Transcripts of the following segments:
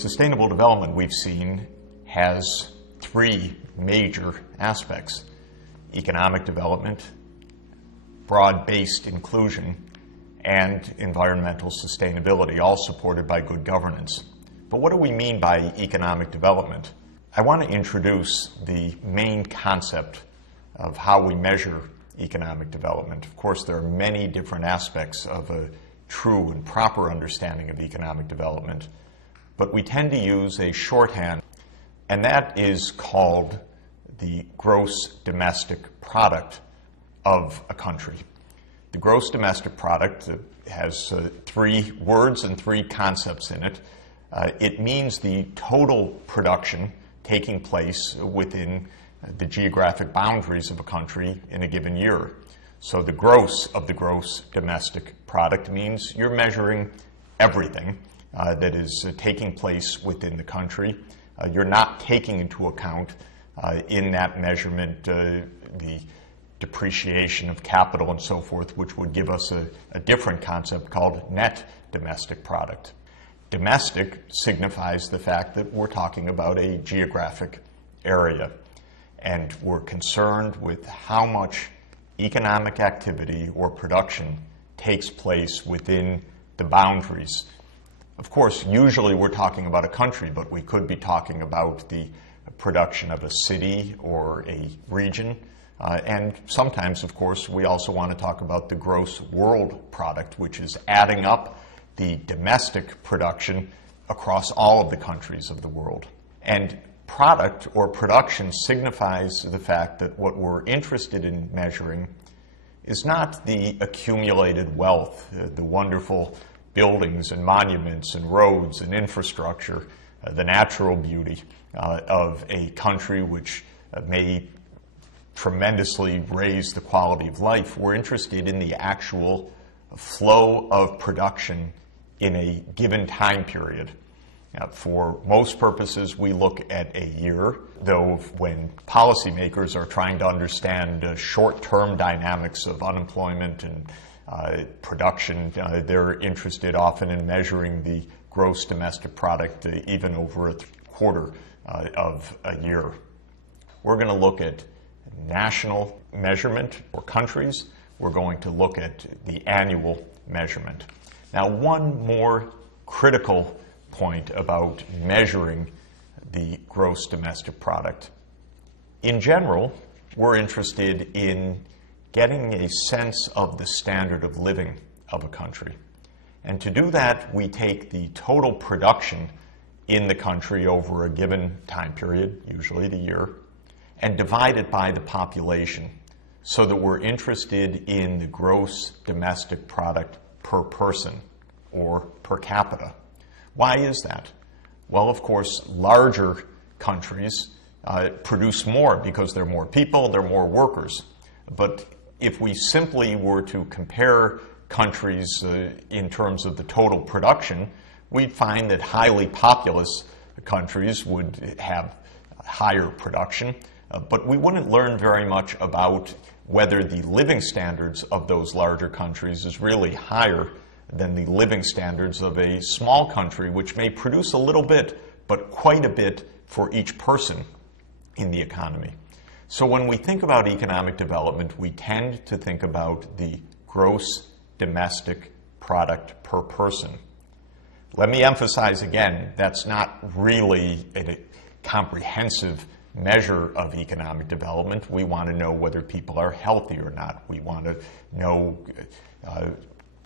Sustainable development, we've seen, has three major aspects: economic development, broad-based inclusion, and environmental sustainability, all supported by good governance. But what do we mean by economic development? I want to introduce the main concept of how we measure economic development. Of course, there are many different aspects of a true and proper understanding of economic development, but we tend to use a shorthand, and that is called the gross domestic product of a country. The gross domestic product has three words and three concepts in it. It means the total production taking place within the geographic boundaries of a country in a given year. So the gross of the gross domestic product means you're measuring everything that is taking place within the country. You're not taking into account in that measurement the depreciation of capital and so forth, which would give us a different concept called net domestic product. Domestic signifies the fact that we're talking about a geographic area, and we're concerned with how much economic activity or production takes place within the boundaries. Of course, usually we're talking about a country, but we could be talking about the production of a city or a region. And sometimes, of course, we also want to talk about the gross world product, which is adding up the domestic production across all of the countries of the world. And product or production signifies the fact that what we're interested in measuring is not the accumulated wealth, the wonderful buildings and monuments and roads and infrastructure, the natural beauty of a country which may tremendously raise the quality of life. We're interested in the actual flow of production in a given time period. For most purposes, we look at a year, though when policymakers are trying to understand short-term dynamics of unemployment and production, they're interested often in measuring the gross domestic product even over a quarter of a year. We're going to look at national measurement for countries. We're going to look at the annual measurement. Now, one more critical point about measuring the gross domestic product. In general, we're interested in getting a sense of the standard of living of a country. And to do that, we take the total production in the country over a given time period, usually the year, and divide it by the population so that we're interested in the gross domestic product per person or per capita. Why is that? Well, of course, larger countries produce more because there are more people, there are more workers. But if we simply were to compare countries in terms of the total production, we'd find that highly populous countries would have higher production, but we wouldn't learn very much about whether the living standards of those larger countries is really higher than the living standards of a small country, which may produce a little bit, but quite a bit for each person in the economy. So when we think about economic development, we tend to think about the gross domestic product per person. Let me emphasize again, that's not really a comprehensive measure of economic development. We want to know whether people are healthy or not. We want to know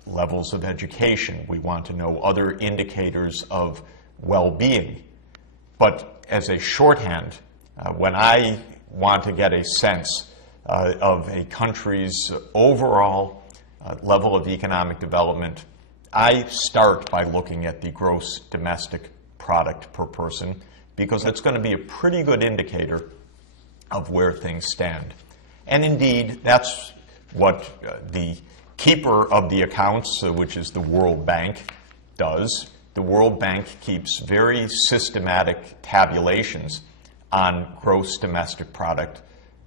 levels of education. We want to know other indicators of well-being. But as a shorthand, when I want to get a sense of a country's overall level of economic development, I start by looking at the gross domestic product per person, because it's going to be a pretty good indicator of where things stand. And indeed, that's what the keeper of the accounts, which is the World Bank, does. The World Bank keeps very systematic tabulations on gross domestic product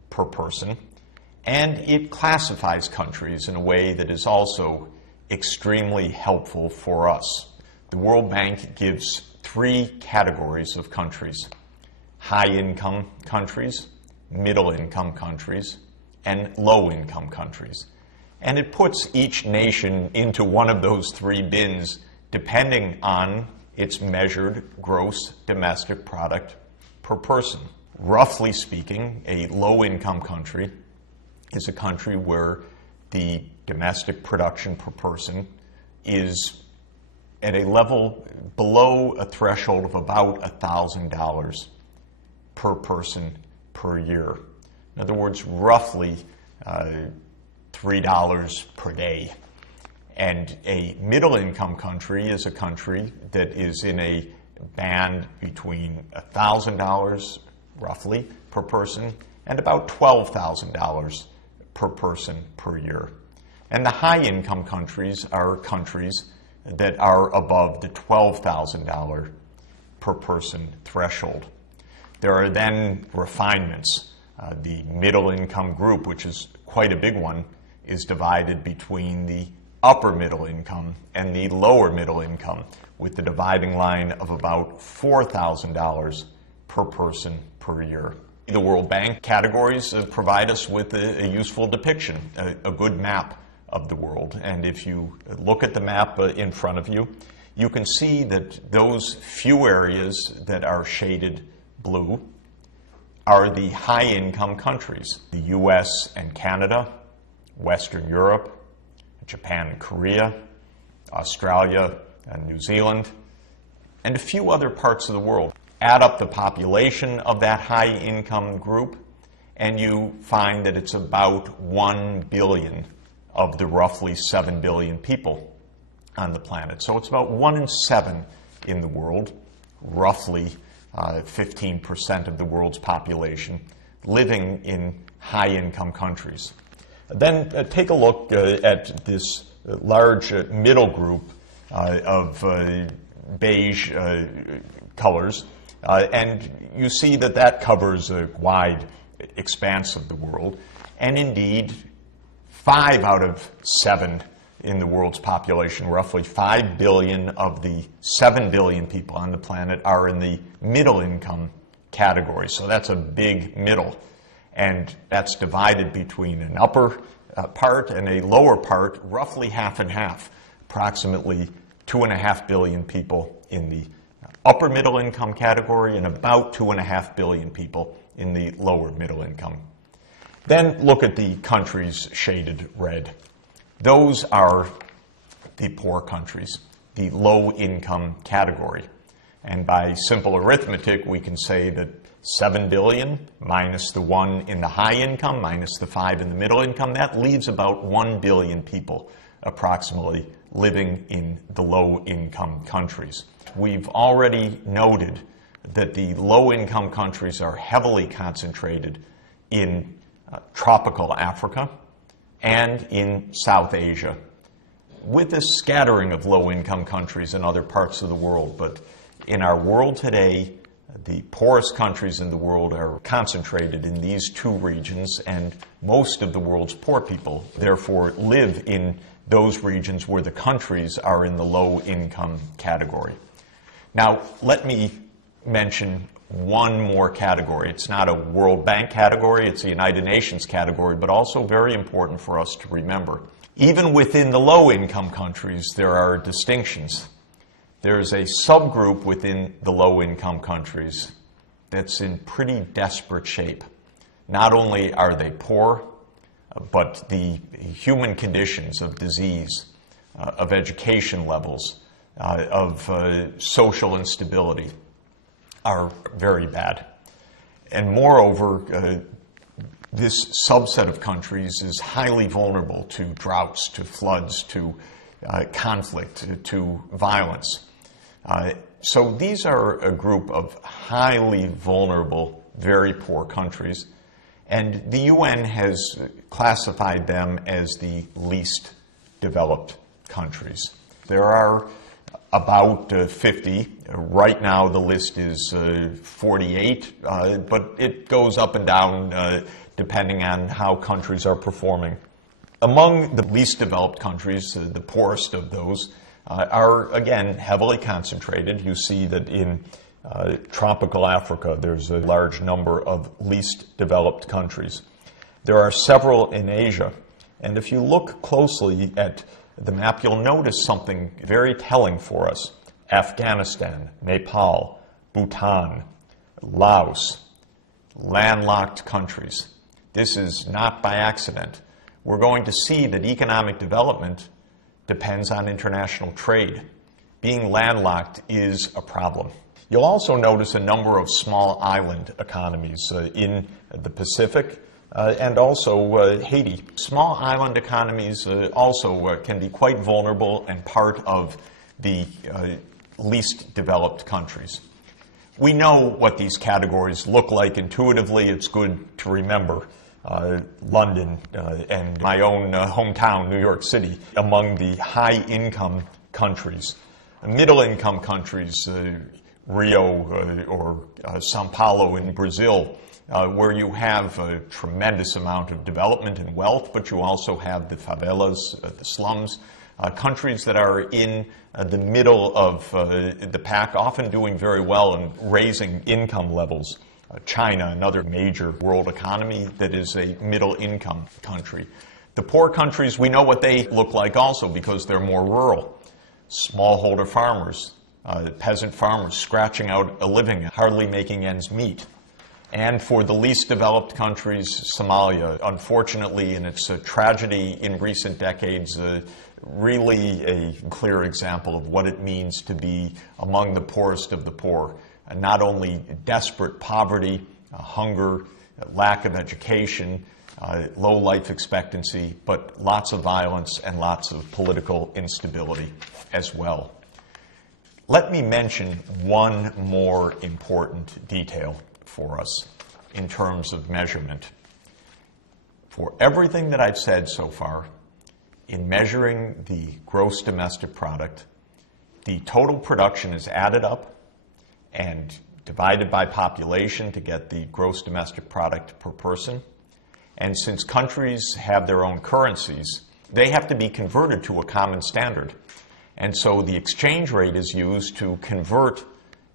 per person, and it classifies countries in a way that is also extremely helpful for us. The World Bank gives three categories of countries: high-income countries, middle-income countries, and low-income countries. And it puts each nation into one of those three bins depending on its measured gross domestic product per person. Roughly speaking, a low-income country is a country where the domestic production per person is at a level below a threshold of about $1,000 per person per year. In other words, roughly $3 per day. And a middle-income country is a country that is in a band between $1,000 roughly per person and about $12,000 per person per year. And the high-income countries are countries that are above the $12,000 per person threshold. There are then refinements. The middle-income group, which is quite a big one, is divided between the upper middle income and the lower middle income, with the dividing line of about $4,000 per person per year. The World Bank categories provide us with a useful depiction, a good map of the world. And if you look at the map in front of you, you can see that those few areas that are shaded blue are the high-income countries: the US and Canada, Western Europe, Japan and Korea, Australia and New Zealand, and a few other parts of the world. Add up the population of that high-income group, and you find that it's about 1 billion of the roughly 7 billion people on the planet. So it's about 1 in 7 in the world, roughly 15% of the world's population, living in high-income countries. Then take a look at this large middle group of beige colors, and you see that that covers a wide expanse of the world. And indeed, 5 out of 7 in the world's population, roughly 5 billion of the 7 billion people on the planet, are in the middle income category. So that's a big middle. And that's divided between an upper part and a lower part, roughly half and half, approximately 2.5 billion people in the upper middle income category and about 2.5 billion people in the lower middle income. Then look at the countries shaded red. Those are the poor countries, the low income category. And by simple arithmetic, we can say that 7 billion minus the 1 in the high income minus the 5 in the middle income, that leaves about 1 billion people approximately living in the low income countries. We've already noted that the low income countries are heavily concentrated in tropical Africa and in South Asia, with a scattering of low income countries in other parts of the world. But in our world today, the poorest countries in the world are concentrated in these two regions, and most of the world's poor people, therefore, live in those regions where the countries are in the low-income category. Now, let me mention one more category. It's not a World Bank category, it's a United Nations category, but also very important for us to remember. Even within the low-income countries, there are distinctions. There's a subgroup within the low-income countries that's in pretty desperate shape. Not only are they poor, but the human conditions of disease, of education levels, of social instability are very bad. And moreover, this subset of countries is highly vulnerable to droughts, to floods, to conflict, to violence. So these are a group of highly vulnerable, very poor countries, and the UN has classified them as the least developed countries. There are about 50. Right now the list is 48, but it goes up and down depending on how countries are performing. Among the least developed countries, the poorest of those, are, again, heavily concentrated. You see that in tropical Africa, there's a large number of least developed countries. There are several in Asia. And if you look closely at the map, you'll notice something very telling for us. Afghanistan, Nepal, Bhutan, Laos, landlocked countries. This is not by accident. We're going to see that economic development depends on international trade. Being landlocked is a problem. You'll also notice a number of small island economies in the Pacific and also Haiti. Small island economies also can be quite vulnerable and part of the least developed countries. We know what these categories look like intuitively. It's good to remember. London and my own hometown, New York City, among the high-income countries. Middle-income countries, Rio or Sao Paulo in Brazil, where you have a tremendous amount of development and wealth, but you also have the favelas, the slums, countries that are in the middle of the pack, often doing very well and raising income levels. China, another major world economy that is a middle-income country. The poor countries, we know what they look like also because they're more rural. Smallholder farmers, peasant farmers scratching out a living, hardly making ends meet. And for the least developed countries, Somalia, unfortunately, and it's a tragedy in recent decades, really a clear example of what it means to be among the poorest of the poor. Not only desperate poverty, hunger, lack of education, low life expectancy, but lots of violence and lots of political instability as well. Let me mention one more important detail for us in terms of measurement. For everything that I've said so far, in measuring the gross domestic product, the total production is added up and divided by population to get the gross domestic product per person. And since countries have their own currencies, they have to be converted to a common standard. And so the exchange rate is used to convert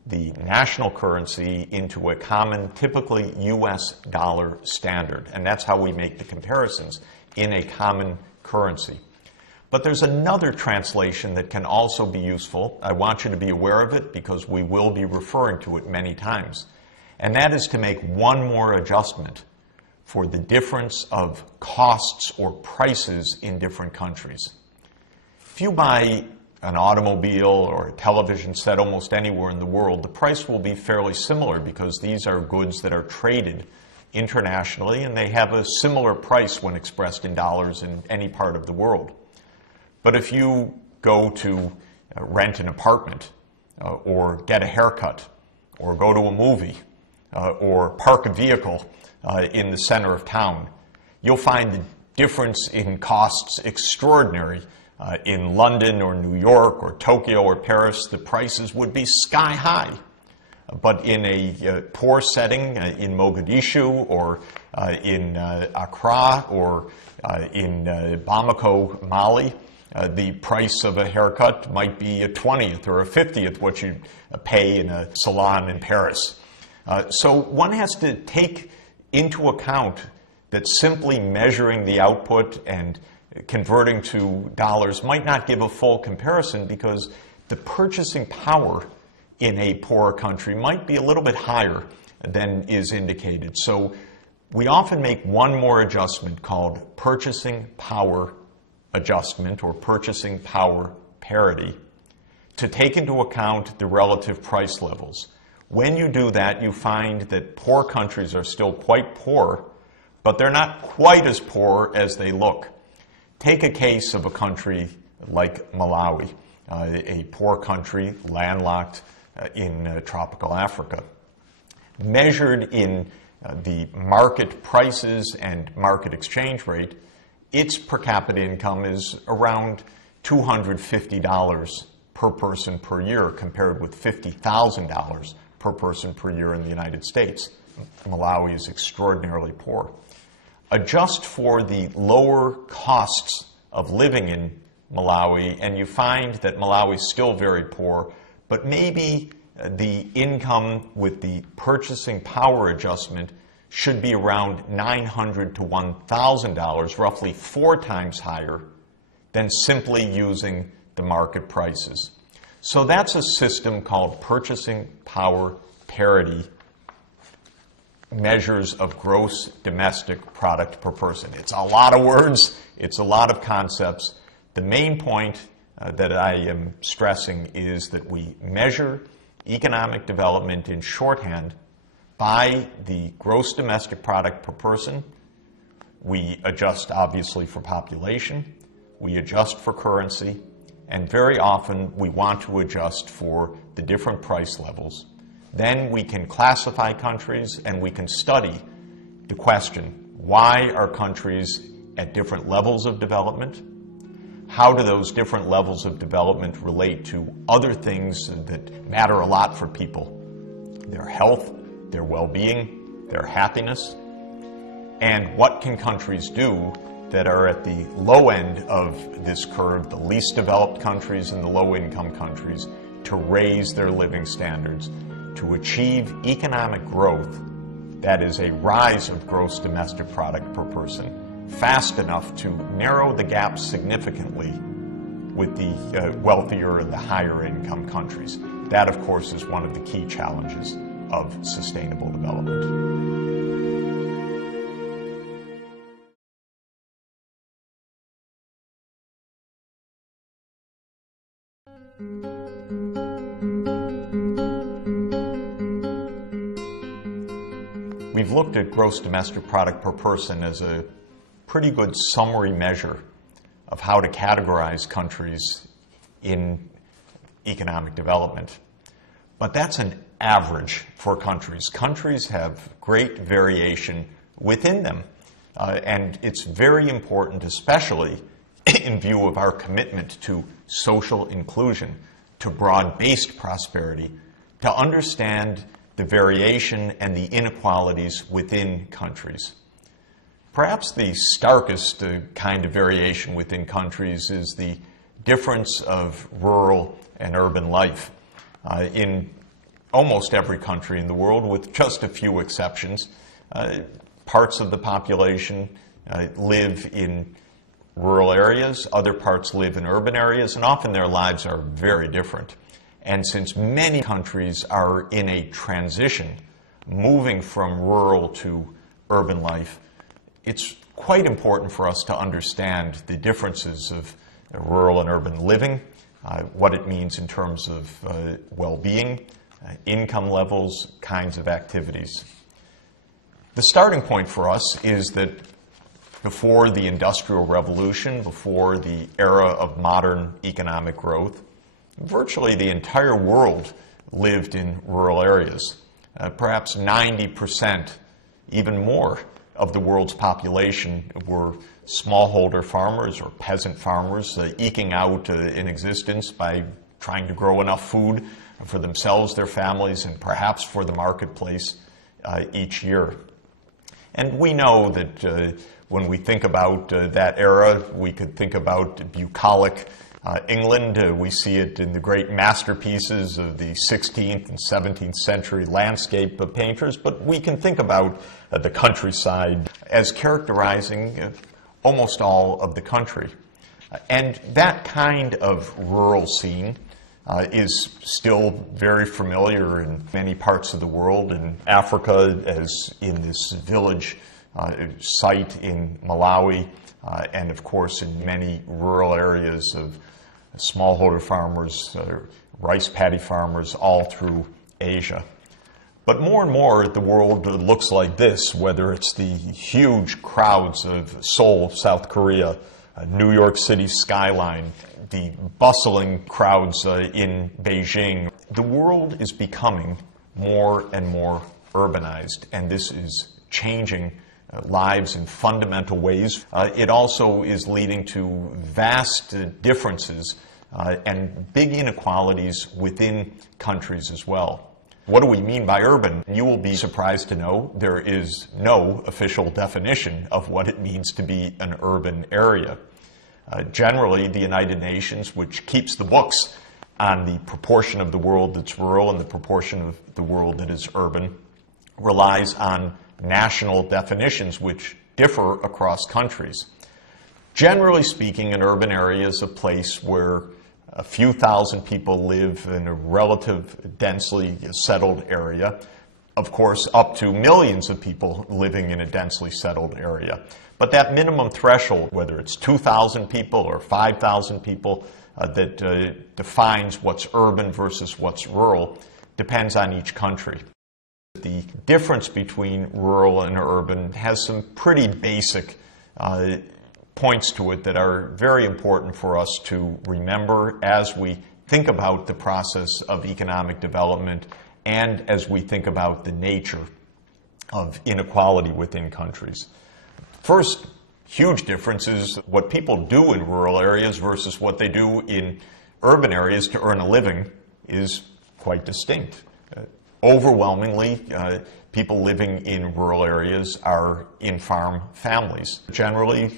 the national currency into a common, typically US dollar standard. And that's how we make the comparisons in a common currency. But there's another translation that can also be useful. I want you to be aware of it because we will be referring to it many times. And that is to make one more adjustment for the difference of costs or prices in different countries. If you buy an automobile or a television set almost anywhere in the world, the price will be fairly similar because these are goods that are traded internationally and they have a similar price when expressed in dollars in any part of the world. But if you go to rent an apartment or get a haircut or go to a movie or park a vehicle in the center of town, you'll find the difference in costs extraordinary. In London or New York or Tokyo or Paris, the prices would be sky high. But in a poor setting in Mogadishu or in Accra or in Bamako, Mali, the price of a haircut might be a 20th or a 50th what you pay in a salon in Paris. So one has to take into account that simply measuring the output and converting to dollars might not give a full comparison because the purchasing power in a poorer country might be a little bit higher than is indicated. So we often make one more adjustment called purchasing power adjustment or purchasing power parity to take into account the relative price levels. When you do that, you find that poor countries are still quite poor, but they're not quite as poor as they look. Take a case of a country like Malawi, a poor country landlocked in tropical Africa. Measured in the market prices and market exchange rate, its per capita income is around $250 per person per year compared with $50,000 per person per year in the United States. Malawi is extraordinarily poor. Adjust for the lower costs of living in Malawi, and you find that Malawi is still very poor, but maybe the income with the purchasing power adjustment should be around $900 to $1,000, roughly 4 times higher than simply using the market prices. So that's a system called purchasing power parity, measures of gross domestic product per person. It's a lot of words, it's a lot of concepts. The main point that I am stressing is that we measure economic development in shorthand by the gross domestic product per person. We adjust obviously for population, we adjust for currency, and very often we want to adjust for the different price levels. Then we can classify countries and we can study the question, why are countries at different levels of development? How do those different levels of development relate to other things that matter a lot for people? Their health, their well-being, their happiness. And what can countries do that are at the low end of this curve, the least developed countries and the low-income countries, to raise their living standards, to achieve economic growth that is a rise of gross domestic product per person, fast enough to narrow the gap significantly with the wealthier and the higher income countries. That, of course, is one of the key challenges of sustainable development. We've looked at gross domestic product per person as a pretty good summary measure of how to categorize countries in economic development. But that's an average for countries. Countries have great variation within them. And it's very important, especially in view of our commitment to social inclusion, to broad-based prosperity, to understand the variation and the inequalities within countries. Perhaps the starkest kind of variation within countries is the difference of rural and urban life. In almost every country in the world, with just a few exceptions, parts of the population live in rural areas, other parts live in urban areas, and often their lives are very different. And since many countries are in a transition, moving from rural to urban life, it's quite important for us to understand the differences of rural and urban living, what it means in terms of well-being, income levels, kinds of activities. The starting point for us is that before the Industrial Revolution, before the era of modern economic growth, virtually the entire world lived in rural areas. Perhaps 90%, even more, of the world's population were smallholder farmers or peasant farmers eking out an existence by trying to grow enough food for themselves, their families, and perhaps for the marketplace each year. And we know that when we think about that era, we could think about bucolic England. We see it in the great masterpieces of the 16th and 17th century landscape painters, but we can think about the countryside as characterizing almost all of the country. And that kind of rural scene is still very familiar in many parts of the world. In Africa, as in this village site in Malawi, and of course in many rural areas of smallholder farmers, rice paddy farmers all through Asia. But more and more the world looks like this, whether it's the huge crowds of Seoul, South Korea, New York City skyline, the bustling crowds in Beijing. The world is becoming more and more urbanized, and this is changing lives in fundamental ways. It also is leading to vast differences and big inequalities within countries as well. What do we mean by urban? You will be surprised to know there is no official definition of what it means to be an urban area. Generally, the United Nations, which keeps the books on the proportion of the world that's rural and the proportion of the world that is urban, relies on national definitions which differ across countries. Generally speaking, an urban area is a place where a few thousand people live in a relative densely settled area. Of course, up to millions of people living in a densely settled area. But that minimum threshold, whether it's 2,000 people or 5,000 people, that defines what's urban versus what's rural, depends on each country. The difference between rural and urban has some pretty basic points to it that are very important for us to remember as we think about the process of economic development and as we think about the nature of inequality within countries. First huge difference is what people do in rural areas versus what they do in urban areas to earn a living is quite distinct. Overwhelmingly, people living in rural areas are in-farm families. Generally,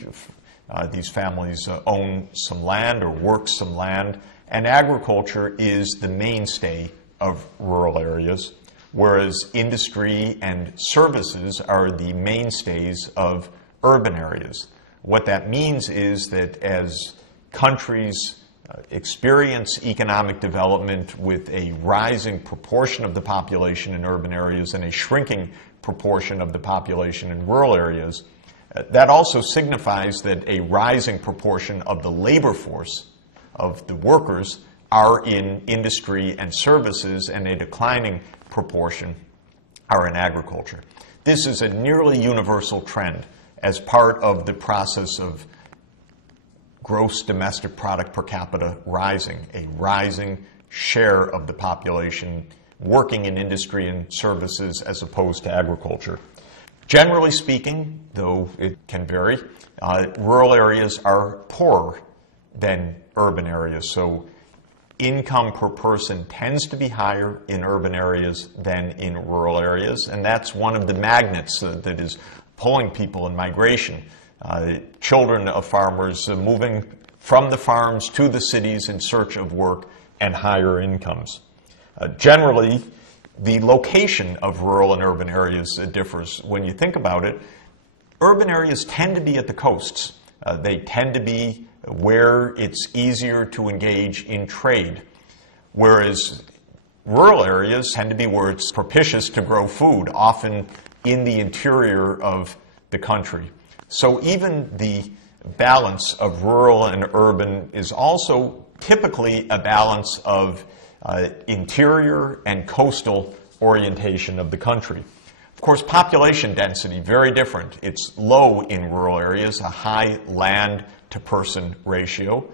these families own some land or work some land, and agriculture is the mainstay of rural areas, whereas industry and services are the mainstays of urban areas. What that means is that as countries experience economic development with a rising proportion of the population in urban areas and a shrinking proportion of the population in rural areas, that also signifies that a rising proportion of the labor force of the workers are in industry and services, and a declining proportion are in agriculture. This is a nearly universal trend as part of the process of gross domestic product per capita rising, a rising share of the population working in industry and services as opposed to agriculture. Generally speaking, though it can vary, rural areas are poorer than urban areas. So income per person tends to be higher in urban areas than in rural areas, and that's one of the magnets that is pulling people in migration. Children of farmers moving from the farms to the cities in search of work and higher incomes. Generally, the location of rural and urban areas differs. When you think about it, urban areas tend to be at the coasts. They tend to be where it's easier to engage in trade, whereas rural areas tend to be where it's propitious to grow food, often in the interior of the country. So even the balance of rural and urban is also typically a balance of interior and coastal orientation of the country. Of course, population density, very different. It's low in rural areas, a high land to person ratio,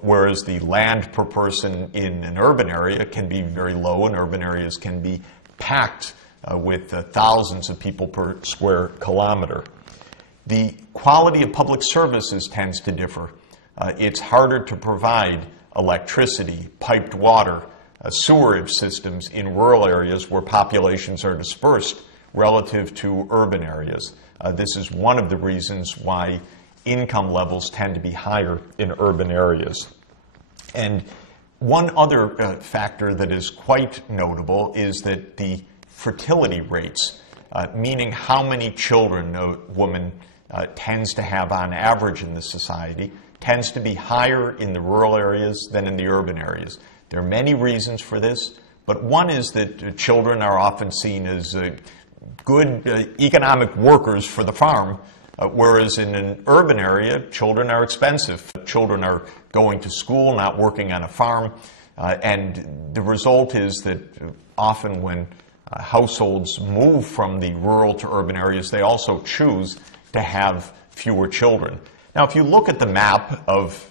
whereas the land per person in an urban area can be very low, and urban areas can be packed with thousands of people per square kilometer. The quality of public services tends to differ. It's harder to provide electricity, piped water, sewerage systems in rural areas where populations are dispersed relative to urban areas. This is one of the reasons why income levels tend to be higher in urban areas. And one other factor that is quite notable is that the fertility rates, meaning how many children a woman tends to have on average in the society, tends to be higher in the rural areas than in the urban areas. There are many reasons for this, but one is that children are often seen as good economic workers for the farm, whereas in an urban area, children are expensive. Children are going to school, not working on a farm, and the result is that often when households move from the rural to urban areas, they also choose to have fewer children. Now, if you look at the map of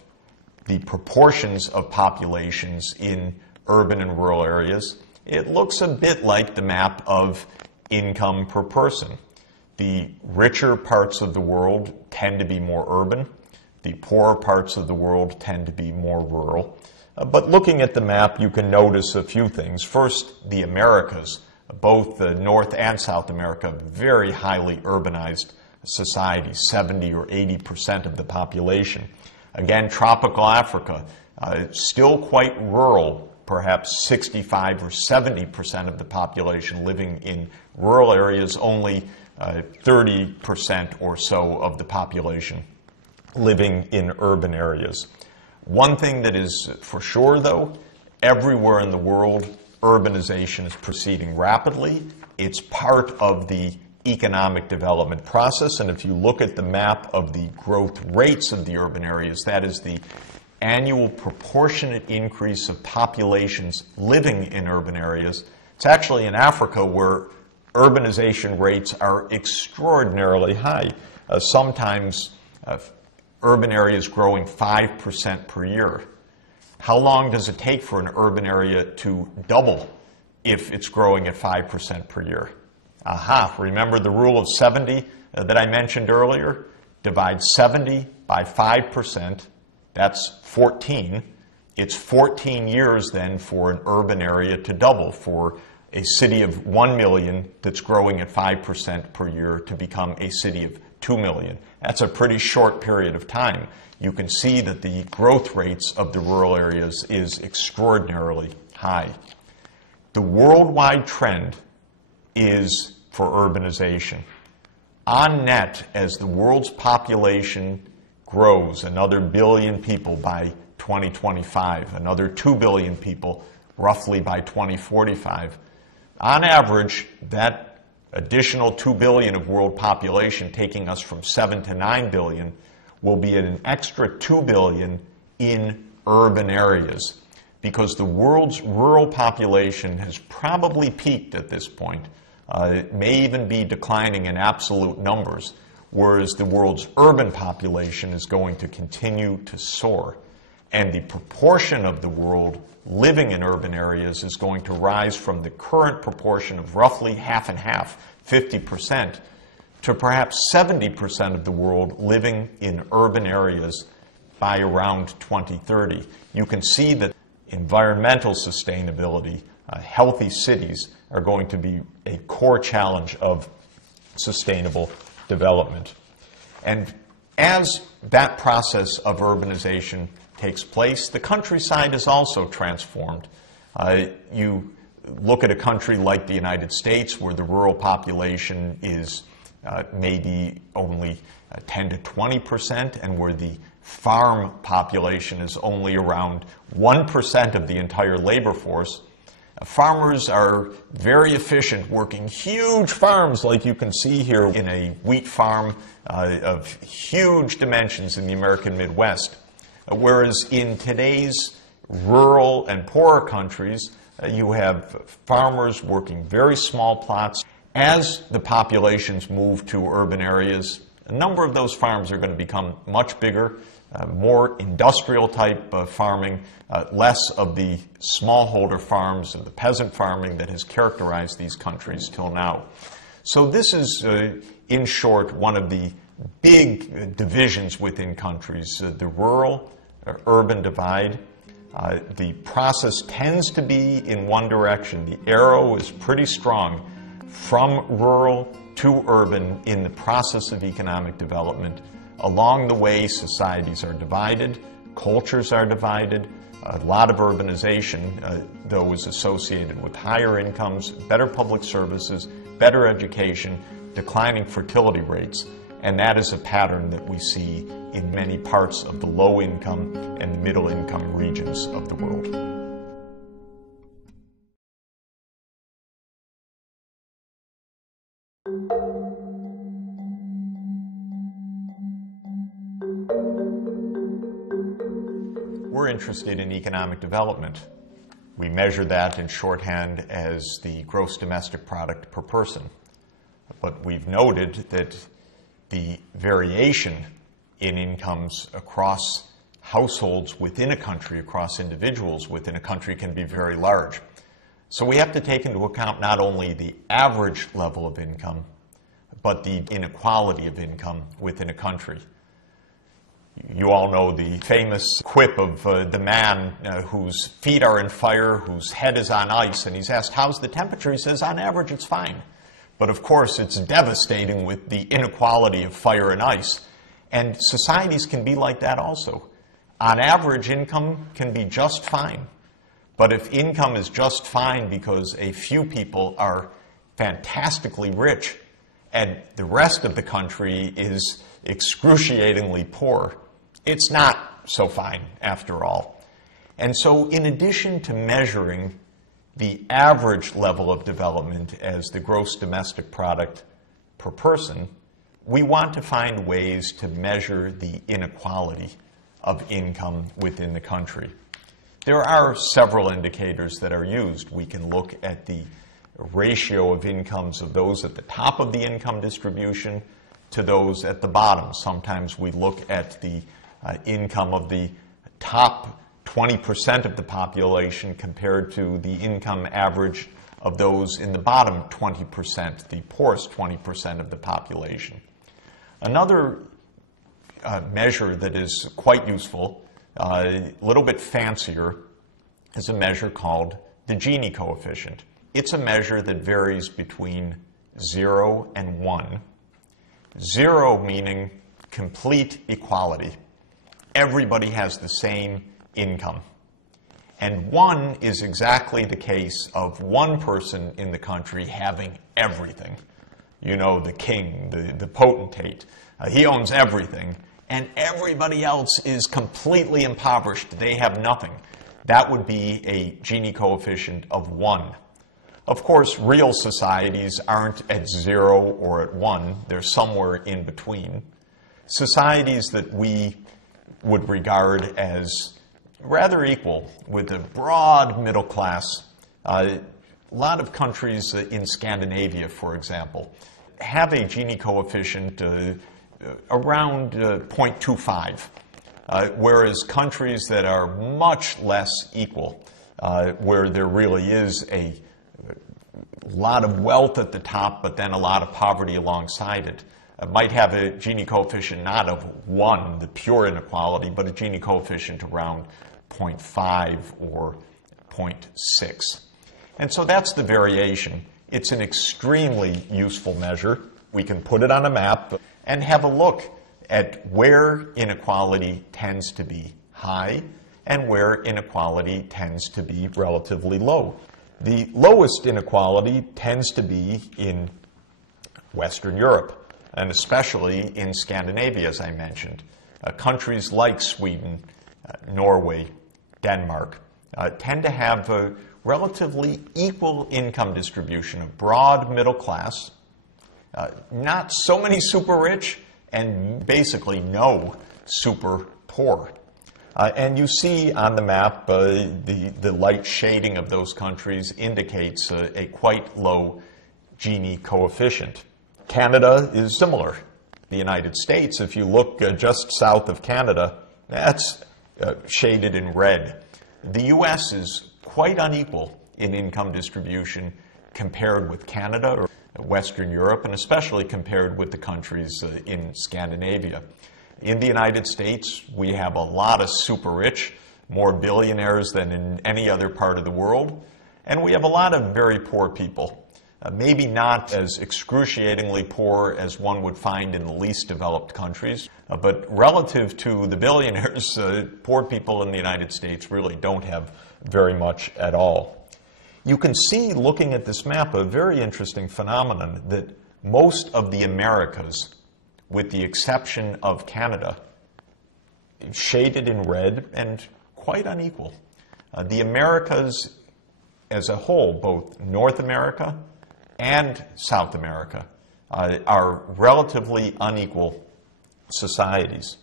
the proportions of populations in urban and rural areas, it looks a bit like the map of income per person. The richer parts of the world tend to be more urban. The poorer parts of the world tend to be more rural. But looking at the map, you can notice a few things. First, the Americas, both North and South America, very highly urbanized society, 70 or 80% of the population. Again, tropical Africa, still quite rural, perhaps 65 or 70% of the population living in rural areas, only 30% or so of the population living in urban areas. One thing that is for sure, though, everywhere in the world, urbanization is proceeding rapidly. It's part of the economic development process, and if you look at the map of the growth rates of the urban areas, that is the annual proportionate increase of populations living in urban areas. It's actually in Africa where urbanization rates are extraordinarily high. Sometimes urban areas growing 5% per year. How long does it take for an urban area to double if it's growing at 5% per year? Aha, remember the rule of 70 that I mentioned earlier? Divide 70 by 5%, that's 14. It's 14 years then for an urban area to double, for a city of 1 million that's growing at 5% per year to become a city of 2 million. That's a pretty short period of time. You can see that the growth rates of the rural areas is extraordinarily high. The worldwide trend is for urbanization. On net, as the world's population grows, another billion people by 2025, another 2 billion people roughly by 2045, on average, that additional 2 billion of world population, taking us from 7 to 9 billion, will be at an extra 2 billion in urban areas, because the world's rural population has probably peaked at this point. It may even be declining in absolute numbers, whereas the world's urban population is going to continue to soar. And the proportion of the world living in urban areas is going to rise from the current proportion of roughly half and half, 50%, to perhaps 70% of the world living in urban areas by around 2030. You can see that environmental sustainability, healthy cities are going to be a core challenge of sustainable development. And as that process of urbanization takes place, the countryside is also transformed. You look at a country like the United States, where the rural population is maybe only 10 to 20%, and where the farm population is only around 1% of the entire labor force. Farmers are very efficient, working huge farms like you can see here in a wheat farm of huge dimensions in the American Midwest. Whereas in today's rural and poorer countries, you have farmers working very small plots. As the populations move to urban areas, a number of those farms are going to become much bigger, more industrial type farming, less of the smallholder farms and the peasant farming that has characterized these countries till now. So this is, in short, one of the big divisions within countries, the rural-urban divide. The process tends to be in one direction. The arrow is pretty strong from rural to urban in the process of economic development. Along the way, societies are divided, cultures are divided. A lot of urbanization, though, is associated with higher incomes, better public services, better education, declining fertility rates, and that is a pattern that we see in many parts of the low-income and the middle-income regions of the world. We're interested in economic development. We measure that in shorthand as the gross domestic product per person. But we've noted that the variation in incomes across households within a country, across individuals within a country, can be very large. So we have to take into account not only the average level of income, but the inequality of income within a country. You all know the famous quip of the man whose feet are in fire, whose head is on ice, and he's asked, "How's the temperature?" He says, "On average, it's fine." But of course, it's devastating with the inequality of fire and ice. And societies can be like that also. On average, income can be just fine. But if income is just fine because a few people are fantastically rich and the rest of the country is excruciatingly poor, it's not so fine after all. And so in addition to measuring the average level of development as the gross domestic product per person, we want to find ways to measure the inequality of income within the country. There are several indicators that are used. We can look at the ratio of incomes of those at the top of the income distribution to those at the bottom. Sometimes we look at the income of the top 20% of the population compared to the income average of those in the bottom 20%, the poorest 20% of the population. Another measure that is quite useful, a little bit fancier, is a measure called the Gini coefficient. It's a measure that varies between 0 and 1. 0 meaning complete equality. Everybody has the same income. And 1 is exactly the case of one person in the country having everything. You know, the king, the potentate. He owns everything. And everybody else is completely impoverished. They have nothing. That would be a Gini coefficient of 1. Of course, real societies aren't at 0 or at 1. They're somewhere in between. Societies that we would regard as rather equal, with a broad middle class. A lot of countries in Scandinavia, for example, have a Gini coefficient around 0.25, whereas countries that are much less equal, where there really is a lot of wealth at the top, but then a lot of poverty alongside it, might have a Gini coefficient not of 1, the pure inequality, but a Gini coefficient around 0.5 or 0.6. And so that's the variation. It's an extremely useful measure. We can put it on a map and have a look at where inequality tends to be high and where inequality tends to be relatively low. The lowest inequality tends to be in Western Europe, and especially in Scandinavia, as I mentioned. Countries like Sweden, Norway, Denmark tend to have a relatively equal income distribution, a broad middle class, not so many super rich, and basically super poor. And you see on the map the light shading of those countries indicates a quite low Gini coefficient. Canada is similar. The United States, if you look just south of Canada, that's shaded in red. The U.S. is quite unequal in income distribution compared with Canada or Western Europe, and especially compared with the countries in Scandinavia. In the United States, we have a lot of super rich, more billionaires than in any other part of the world, and we have a lot of very poor people. Maybe not as excruciatingly poor as one would find in the least developed countries, but relative to the billionaires, poor people in the United States really don't have very much at all. You can see, looking at this map, a very interesting phenomenon that most of the Americas, with the exception of Canada, shaded in red and quite unequal. The Americas as a whole, both North America and South America, are relatively unequal societies.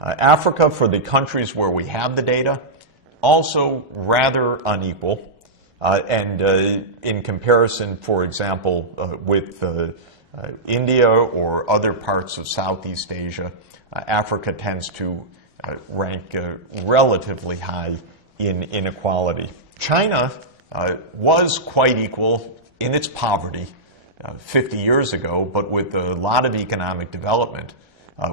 Africa, for the countries where we have the data, also rather unequal. And in comparison, for example, with India or other parts of Southeast Asia, Africa tends to rank relatively high in inequality. China was quite equal in its poverty 50 years ago, but with a lot of economic development,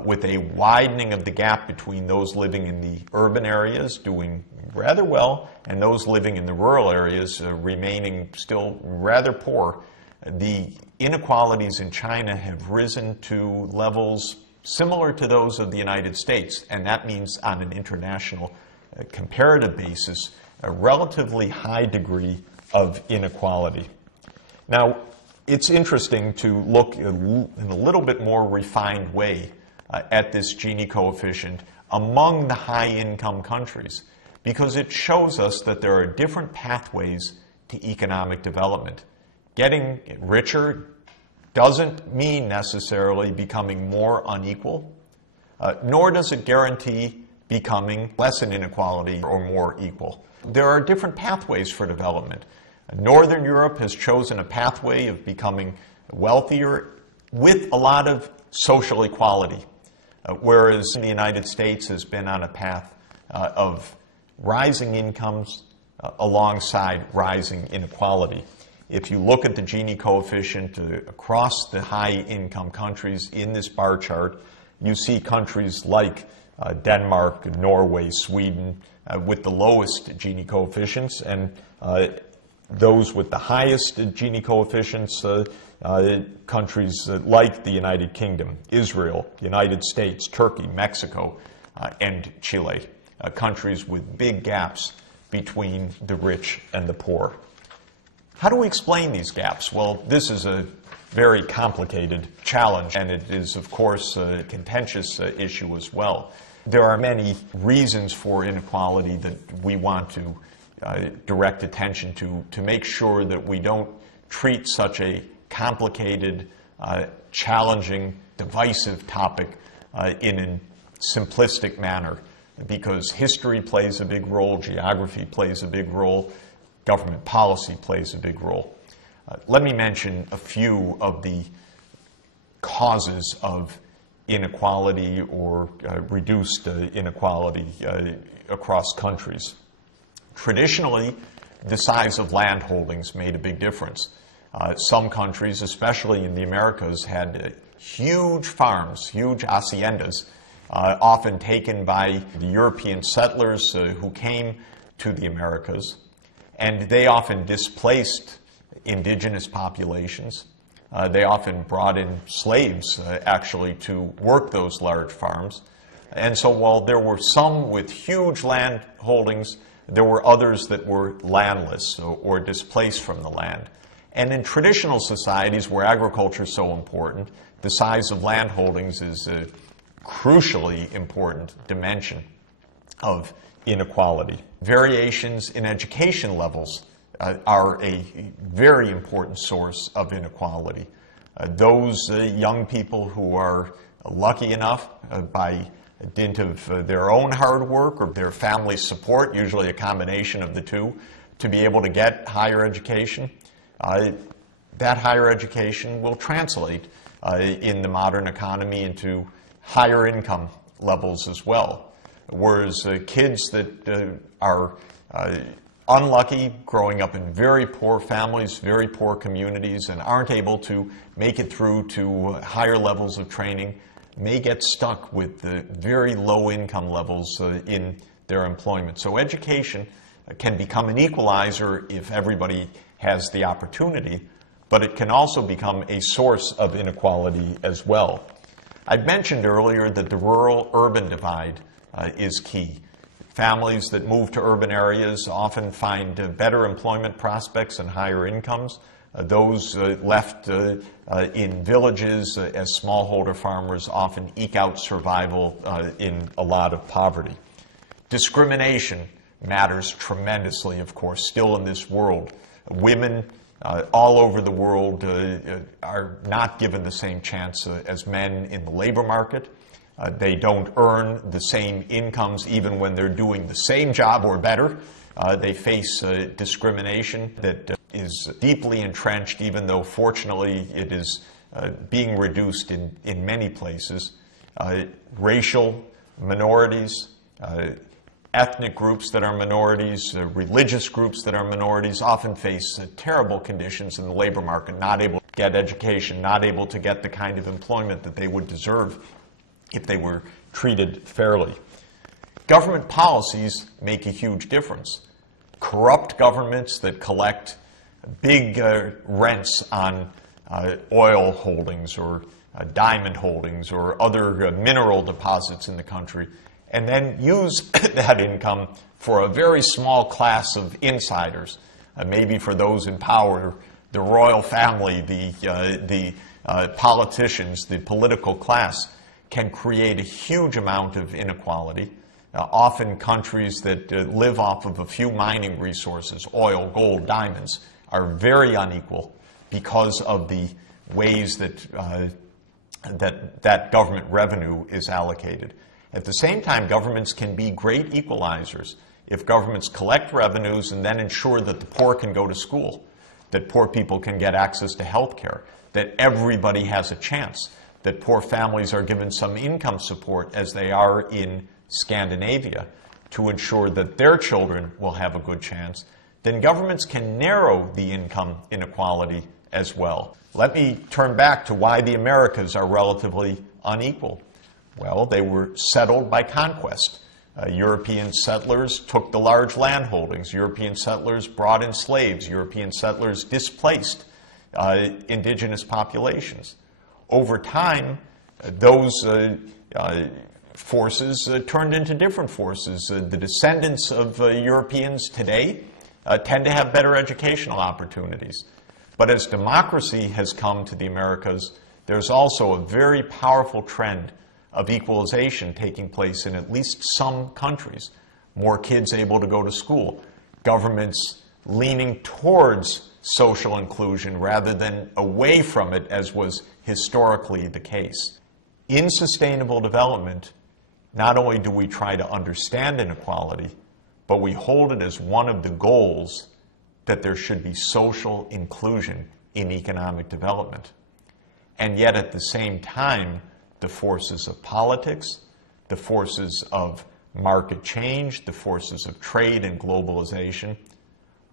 with a widening of the gap between those living in the urban areas doing rather well and those living in the rural areas remaining still rather poor. The inequalities in China have risen to levels similar to those of the United States, and that means on an international comparative basis, a relatively high degree of inequality. Now, it's interesting to look in a little bit more refined way at this Gini coefficient among the high-income countries, because it shows us that there are different pathways to economic development. Getting richer doesn't mean necessarily becoming more unequal, nor does it guarantee becoming less in inequality or more equal. There are different pathways for development. Northern Europe has chosen a pathway of becoming wealthier with a lot of social equality, whereas the United States has been on a path of rising incomes alongside rising inequality. If you look at the Gini coefficient across the high-income countries in this bar chart, you see countries like Denmark, Norway, Sweden with the lowest Gini coefficients, and those with the highest Gini coefficients, countries like the United Kingdom, Israel, United States, Turkey, Mexico, and Chile, countries with big gaps between the rich and the poor. How do we explain these gaps? Well, this is a very complicated challenge, and it is, of course, a contentious issue as well. There are many reasons for inequality that we want to direct attention to make sure that we don't treat such a complicated, challenging, divisive topic in a simplistic manner, because history plays a big role, geography plays a big role, government policy plays a big role. Let me mention a few of the causes of inequality or reduced inequality across countries. Traditionally, the size of land holdings made a big difference. Some countries, especially in the Americas, had huge farms, huge haciendas, often taken by the European settlers who came to the Americas, and they often displaced indigenous populations. They often brought in slaves, actually, to work those large farms. And so while there were some with huge land holdings, there were others that were landless or displaced from the land. And in traditional societies where agriculture is so important, the size of land holdings is a crucially important dimension of inequality. Variations in education levels are a very important source of inequality. Those young people who are lucky enough by dint of their own hard work or their family's support, usually a combination of the two, to be able to get higher education, that higher education will translate in the modern economy into higher income levels as well. Whereas kids that are unlucky, growing up in very poor families, very poor communities, and aren't able to make it through to higher levels of training, may get stuck with very low income levels in their employment. So education can become an equalizer if everybody has the opportunity, but it can also become a source of inequality as well. I mentioned earlier that the rural-urban divide is key. Families that move to urban areas often find better employment prospects and higher incomes. Those left in villages as smallholder farmers often eke out survival in a lot of poverty. Discrimination matters tremendously, of course, still in this world. Women all over the world are not given the same chance as men in the labor market. They don't earn the same incomes even when they're doing the same job or better. They face discrimination that is deeply entrenched, even though fortunately it is being reduced in many places. Racial minorities, ethnic groups that are minorities, religious groups that are minorities often face terrible conditions in the labor market, not able to get education, not able to get the kind of employment that they would deserve if they were treated fairly. Government policies make a huge difference. Corrupt governments that collect big rents on oil holdings or diamond holdings or other mineral deposits in the country, and then use that income for a very small class of insiders, maybe for those in power, the royal family, the politicians, the political class, can create a huge amount of inequality. Often countries that live off of a few mining resources, oil, gold, diamonds, are very unequal because of the ways that that government revenue is allocated. At the same time, governments can be great equalizers. If governments collect revenues and then ensure that the poor can go to school, that poor people can get access to health care, that everybody has a chance, that poor families are given some income support as they are in Scandinavia to ensure that their children will have a good chance, then governments can narrow the income inequality as well. Let me turn back to why the Americas are relatively unequal. Well, they were settled by conquest. European settlers took the large land holdings. European settlers brought in slaves. European settlers displaced indigenous populations. Over time, those forces turned into different forces. The descendants of Europeans today tend to have better educational opportunities. But as democracy has come to the Americas, there's also a very powerful trend of equalization taking place in at least some countries. More kids able to go to school, governments leaning towards social inclusion rather than away from it, as was historically the case. In sustainable development, not only do we try to understand inequality, but we hold it as one of the goals that there should be social inclusion in economic development. And yet at the same time, the forces of politics, the forces of market change, the forces of trade and globalization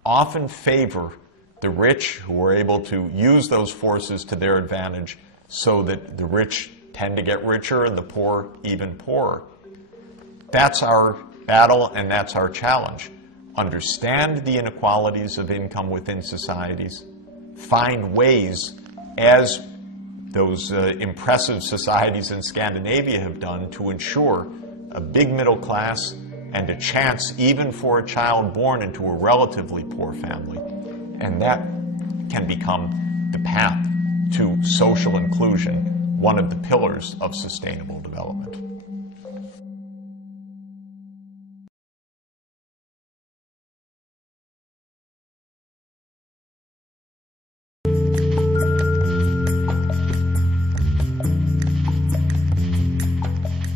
often favor the rich, who are able to use those forces to their advantage so that the rich tend to get richer and the poor even poorer. That's our battle and that's our challenge. Understand the inequalities of income within societies, find ways, as those impressive societies in Scandinavia have done, to ensure a big middle class and a chance even for a child born into a relatively poor family. And that can become the path to social inclusion, one of the pillars of sustainable development.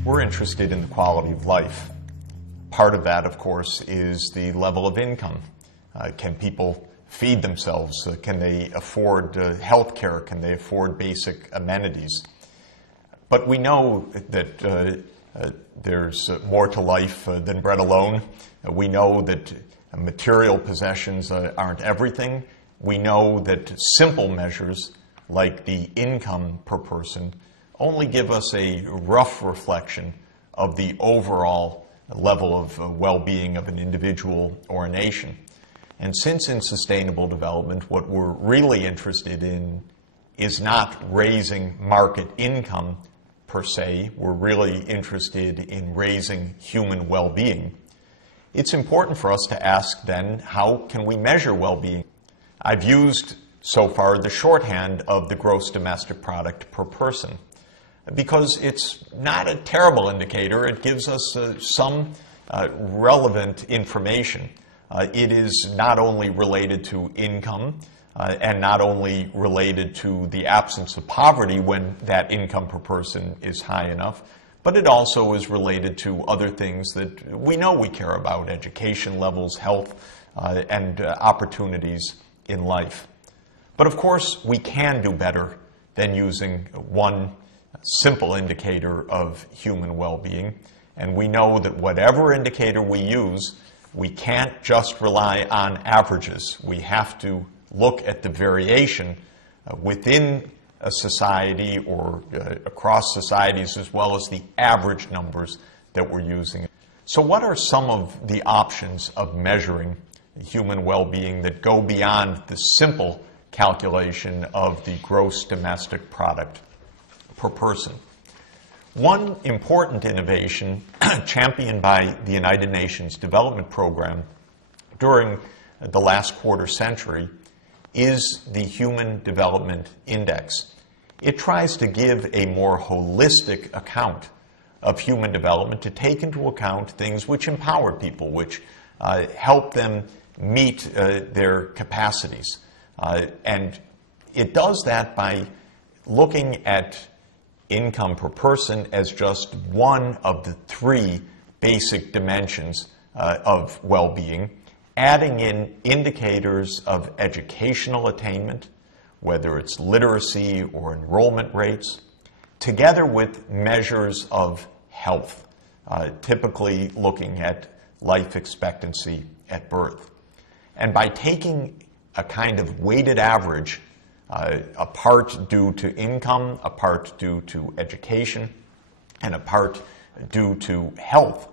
We're interested in the quality of life. Part of that, of course, is the level of income. Can people feed themselves? Can they afford health care? Can they afford basic amenities? But we know that there's more to life than bread alone. We know that material possessions aren't everything. We know that simple measures like the income per person only give us a rough reflection of the overall level of well-being of an individual or a nation. And since in sustainable development, what we're really interested in is not raising market income per se, we're really interested in raising human well-being, it's important for us to ask then, how can we measure well-being? I've used so far the shorthand of the gross domestic product per person, because it's not a terrible indicator. It gives us some relevant information. It is not only related to income and not only related to the absence of poverty when that income per person is high enough, but it also is related to other things that we know we care about: education levels, health, and opportunities in life. But of course, we can do better than using one simple indicator of human well-being. And we know that whatever indicator we use, we can't just rely on averages. We have to look at the variation within a society or across societies, as well as the average numbers that we're using. So what are some of the options of measuring human well-being that go beyond the simple calculation of the gross domestic product? per person. One important innovation championed by the United Nations Development Program during the last quarter century is the Human Development Index. It tries to give a more holistic account of human development, to take into account things which empower people, which help them meet their capacities. And it does that by looking at income per person as just one of the three basic dimensions of well-being, adding in indicators of educational attainment, whether it's literacy or enrollment rates, together with measures of health, typically looking at life expectancy at birth. And by taking a kind of weighted average, a part due to income, a part due to education, and a part due to health,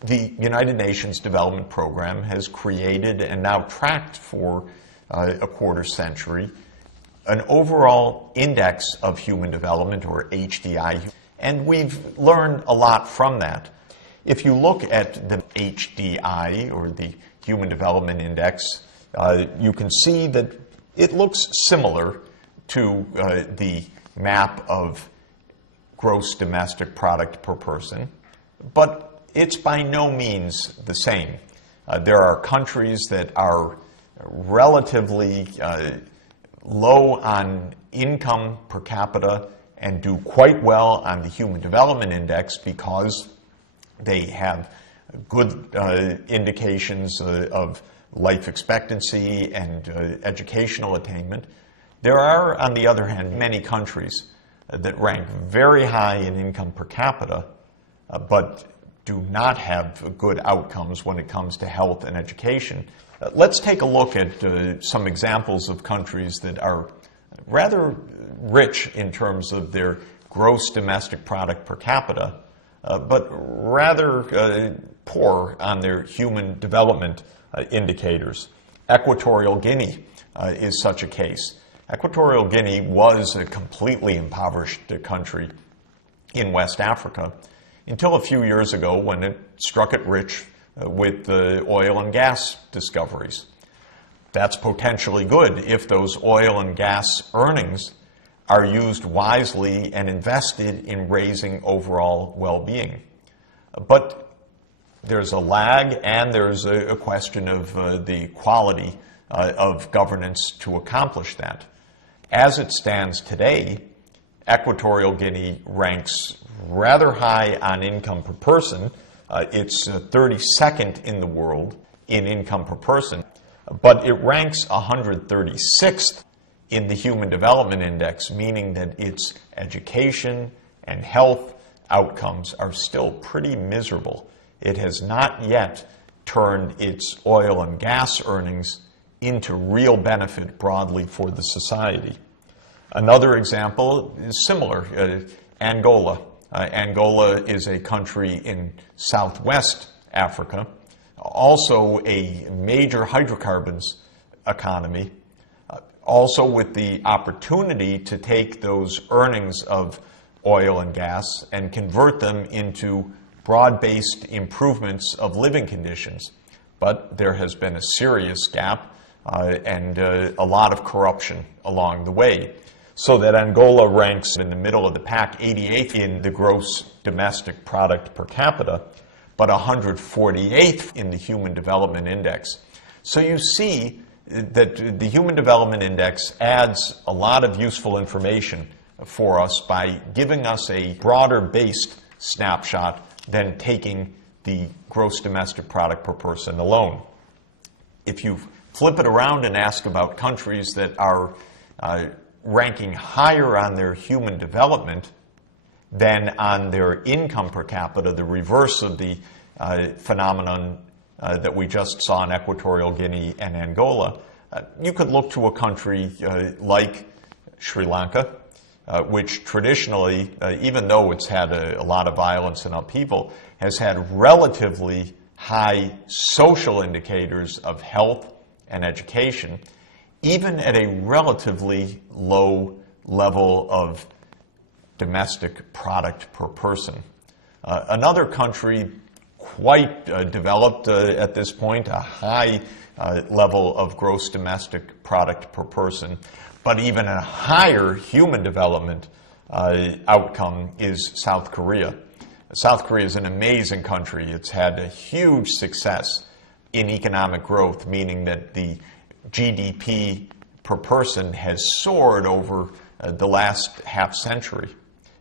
the United Nations Development Program has created and now tracked for a quarter century an overall index of human development, or HDI, and we've learned a lot from that. If you look at the HDI, or the Human Development Index, you can see that it looks similar to the map of gross domestic product per person, but it's by no means the same. There are countries that are relatively low on income per capita and do quite well on the Human Development Index because they have good indications of life expectancy and educational attainment. There are, on the other hand, many countries that rank very high in income per capita, but do not have good outcomes when it comes to health and education. Let's take a look at some examples of countries that are rather rich in terms of their gross domestic product per capita, but rather poor on their human development indicators. Equatorial Guinea is such a case. Equatorial Guinea was a completely impoverished country in West Africa until a few years ago when it struck it rich with the oil and gas discoveries. That's potentially good if those oil and gas earnings are used wisely and invested in raising overall well-being. But there's a lag, and there's a question of the quality of governance to accomplish that. As it stands today, Equatorial Guinea ranks rather high on income per person. It's 32nd in the world in income per person, but it ranks 136th in the Human Development Index, meaning that its education and health outcomes are still pretty miserable. It has not yet turned its oil and gas earnings into real benefit broadly for the society. Another example is similar, Angola. Angola is a country in southwest Africa, also a major hydrocarbons economy, also with the opportunity to take those earnings of oil and gas and convert them into broad-based improvements of living conditions. But there has been a serious gap and a lot of corruption along the way, so that Angola ranks in the middle of the pack, 88th in the gross domestic product per capita, but 148th in the Human Development Index. So you see that the Human Development Index adds a lot of useful information for us by giving us a broader-based snapshot than taking the gross domestic product per person alone. If you flip it around and ask about countries that are ranking higher on their human development than on their income per capita, the reverse of the phenomenon that we just saw in Equatorial Guinea and Angola, you could look to a country like Sri Lanka, which traditionally, even though it's had a lot of violence and upheaval, has had relatively high social indicators of health and education, even at a relatively low level of domestic product per person. Another country quite developed at this point, a high level of gross domestic product per person, but even a higher human development outcome is South Korea. South Korea is an amazing country. It's had a huge success in economic growth, meaning that the GDP per person has soared over the last half century.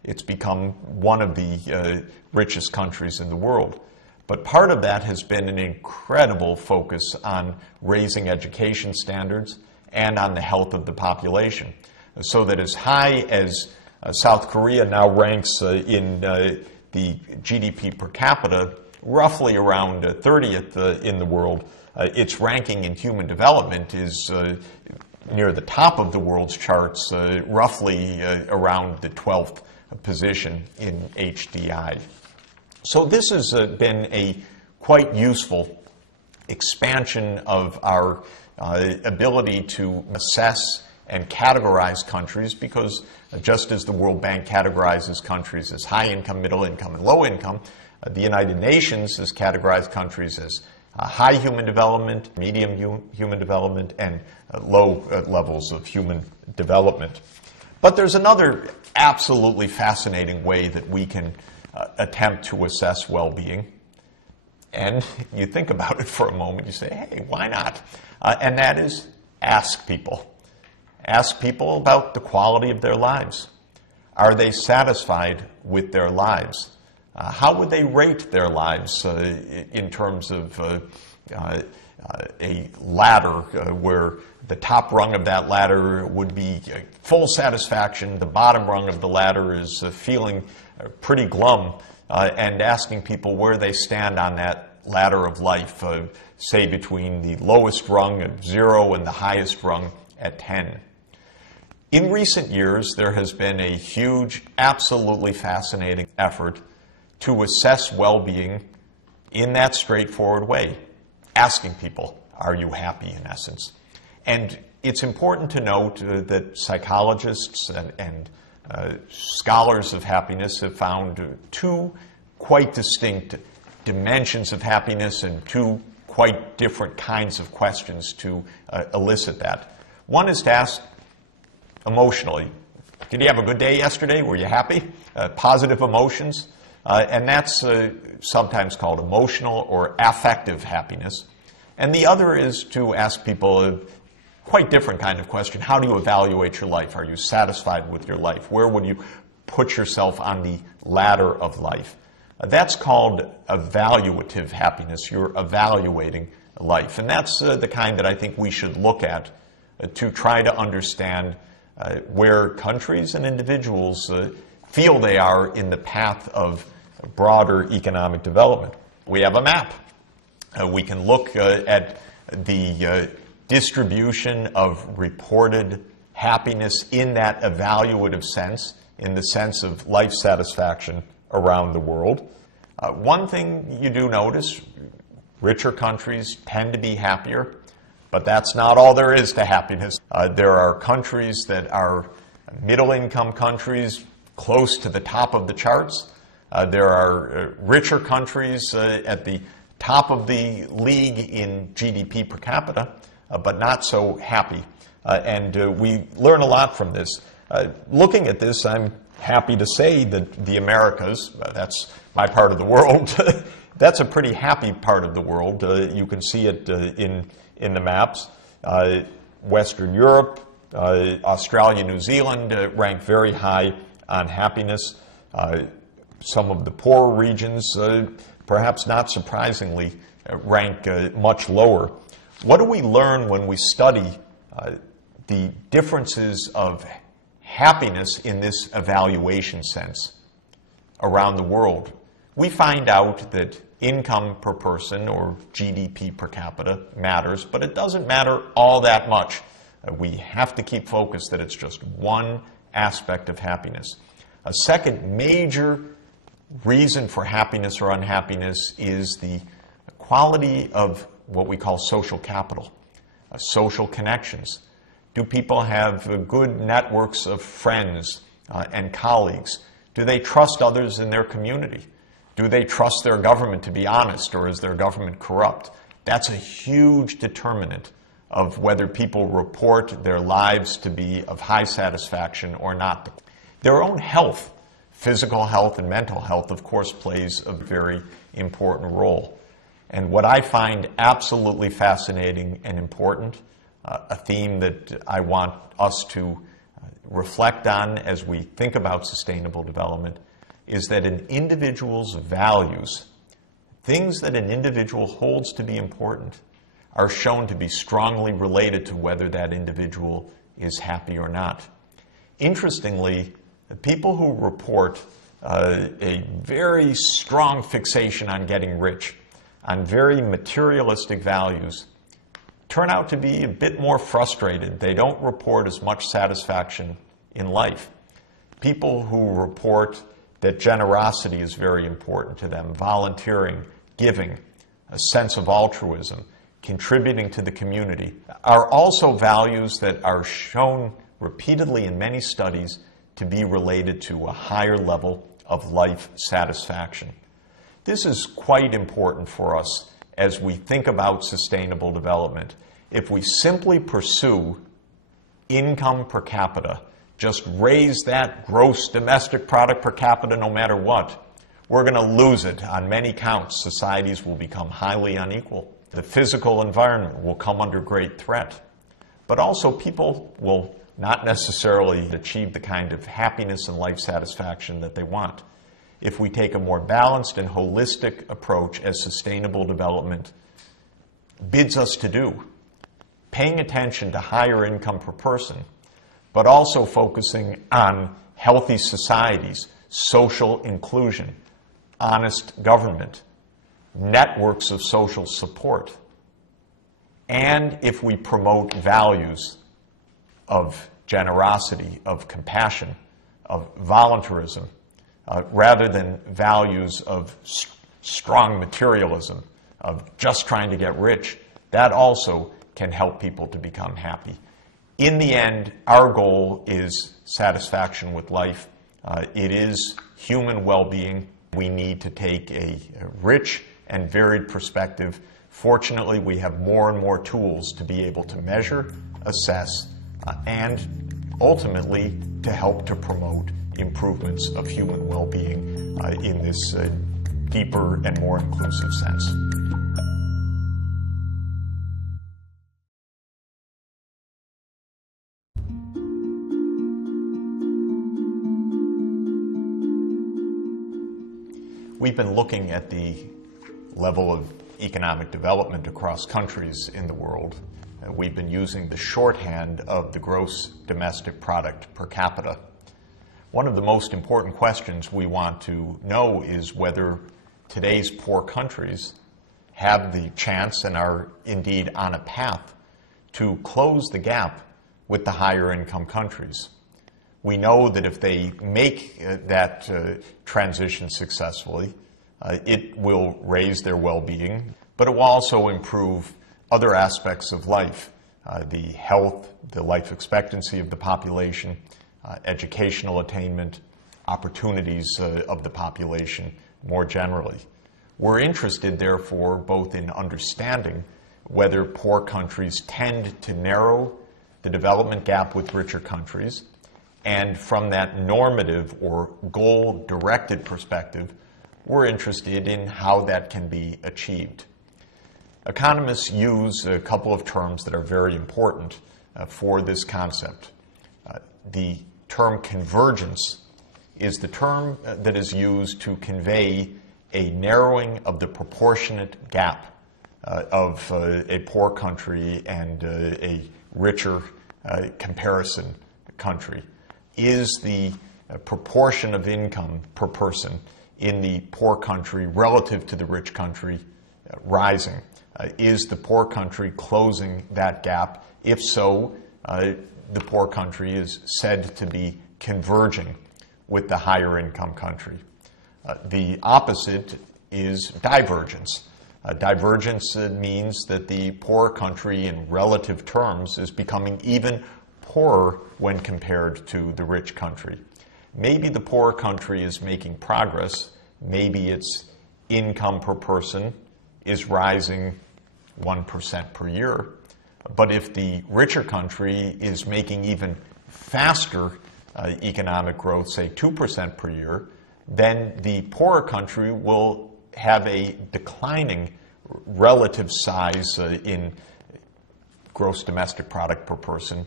It's become one of the richest countries in the world. But part of that has been an incredible focus on raising education standards and on the health of the population. So that as high as South Korea now ranks in the GDP per capita, roughly around 30th in the world, its ranking in human development is near the top of the world's charts, roughly around the 12th position in HDI. So this has been a quite useful expansion of our ability to assess and categorize countries, because just as the World Bank categorizes countries as high income, middle income, and low income, the United Nations has categorized countries as high human development, medium human development, and low levels of human development. But there's another absolutely fascinating way that we can attempt to assess well-being. And you think about it for a moment, you say, hey, why not? And that is ask people. Ask people about the quality of their lives. Are they satisfied with their lives? How would they rate their lives in terms of a ladder where the top rung of that ladder would be full satisfaction, the bottom rung of the ladder is feeling pretty glum, and asking people where they stand on that ladder of life, say between the lowest rung of 0 and the highest rung at 10. In recent years, there has been a huge, absolutely fascinating effort to assess well-being in that straightforward way, asking people, are you happy, in essence? And it's important to note that psychologists and scholars of happiness have found two quite distinct dimensions of happiness and two quite different kinds of questions to elicit that. One is to ask emotionally, did you have a good day yesterday? Were you happy? Positive emotions. And that's sometimes called emotional or affective happiness. And the other is to ask people a quite different kind of question. How do you evaluate your life? Are you satisfied with your life? Where would you put yourself on the ladder of life? That's called evaluative happiness. You're evaluating life. And that's the kind that I think we should look at to try to understand where countries and individuals feel they are in the path of broader economic development. We have a map. We can look at the distribution of reported happiness in that evaluative sense, in the sense of life satisfaction around the world. One thing you do notice, richer countries tend to be happier, but that's not all there is to happiness. There are countries that are middle-income countries close to the top of the charts. There are richer countries at the top of the league in GDP per capita, but not so happy. And we learn a lot from this. Looking at this, I'm happy to say that the Americas, that's my part of the world, that's a pretty happy part of the world. You can see it in the maps. Western Europe, Australia, New Zealand rank very high on happiness. Some of the poorer regions, perhaps not surprisingly, rank much lower. What do we learn when we study the differences of happiness in this evaluation sense around the world? We find out that income per person, or GDP per capita, matters, but it doesn't matter all that much. We have to keep focused that it's just one aspect of happiness. A second major reason for happiness or unhappiness is the quality of what we call social capital, social connections. Do people have good networks of friends and colleagues? Do they trust others in their community? Do they trust their government to be honest, or is their government corrupt? That's a huge determinant of whether people report their lives to be of high satisfaction or not. Their own health, physical health and mental health, of course, plays a very important role. And what I find absolutely fascinating and important, a theme that I want us to reflect on as we think about sustainable development, is that an individual's values, things that an individual holds to be important, are shown to be strongly related to whether that individual is happy or not. Interestingly, people who report a very strong fixation on getting rich, on very materialistic values, turn out to be a bit more frustrated. They don't report as much satisfaction in life. People who report that generosity is very important to them, volunteering, giving, a sense of altruism, contributing to the community, are also values that are shown repeatedly in many studies to be related to a higher level of life satisfaction. This is quite important for us as we think about sustainable development. If we simply pursue income per capita, just raise that gross domestic product per capita no matter what, we're going to lose it on many counts. Societies will become highly unequal. The physical environment will come under great threat. But also people will not necessarily achieve the kind of happiness and life satisfaction that they want. If we take a more balanced and holistic approach as sustainable development bids us to do, paying attention to higher income per person, but also focusing on healthy societies, social inclusion, honest government, networks of social support, and if we promote values of generosity, of compassion, of voluntarism, rather than values of strong materialism, of just trying to get rich, that also can help people to become happy. In the end, our goal is satisfaction with life. It is human well-being. We need to take a rich and varied perspective. Fortunately, we have more and more tools to be able to measure, assess, and ultimately to help to promote improvements of human well-being in this deeper and more inclusive sense. We've been looking at the level of economic development across countries in the world. We've been using the shorthand of the gross domestic product per capita. One of the most important questions we want to know is whether today's poor countries have the chance and are indeed on a path to close the gap with the higher income countries. We know that if they make that transition successfully, it will raise their well-being, but it will also improve other aspects of life, the health, the life expectancy of the population, educational attainment, opportunities of the population more generally. We're interested, therefore, both in understanding whether poor countries tend to narrow the development gap with richer countries, and from that normative or goal-directed perspective, we're interested in how that can be achieved. Economists use a couple of terms that are very important for this concept. The term convergence is the term that is used to convey a narrowing of the proportionate gap of a poor country and a richer comparison country. Is the proportion of income per person in the poor country relative to the rich country rising? Is the poor country closing that gap? If so, the poor country is said to be converging with the higher income country. The opposite is divergence. Divergence means that the poor country in relative terms is becoming even poorer when compared to the rich country. maybe the poorer country is making progress, maybe its income per person is rising 1% per year. But if the richer country is making even faster economic growth, say 2% per year, then the poorer country will have a declining relative size in gross domestic product per person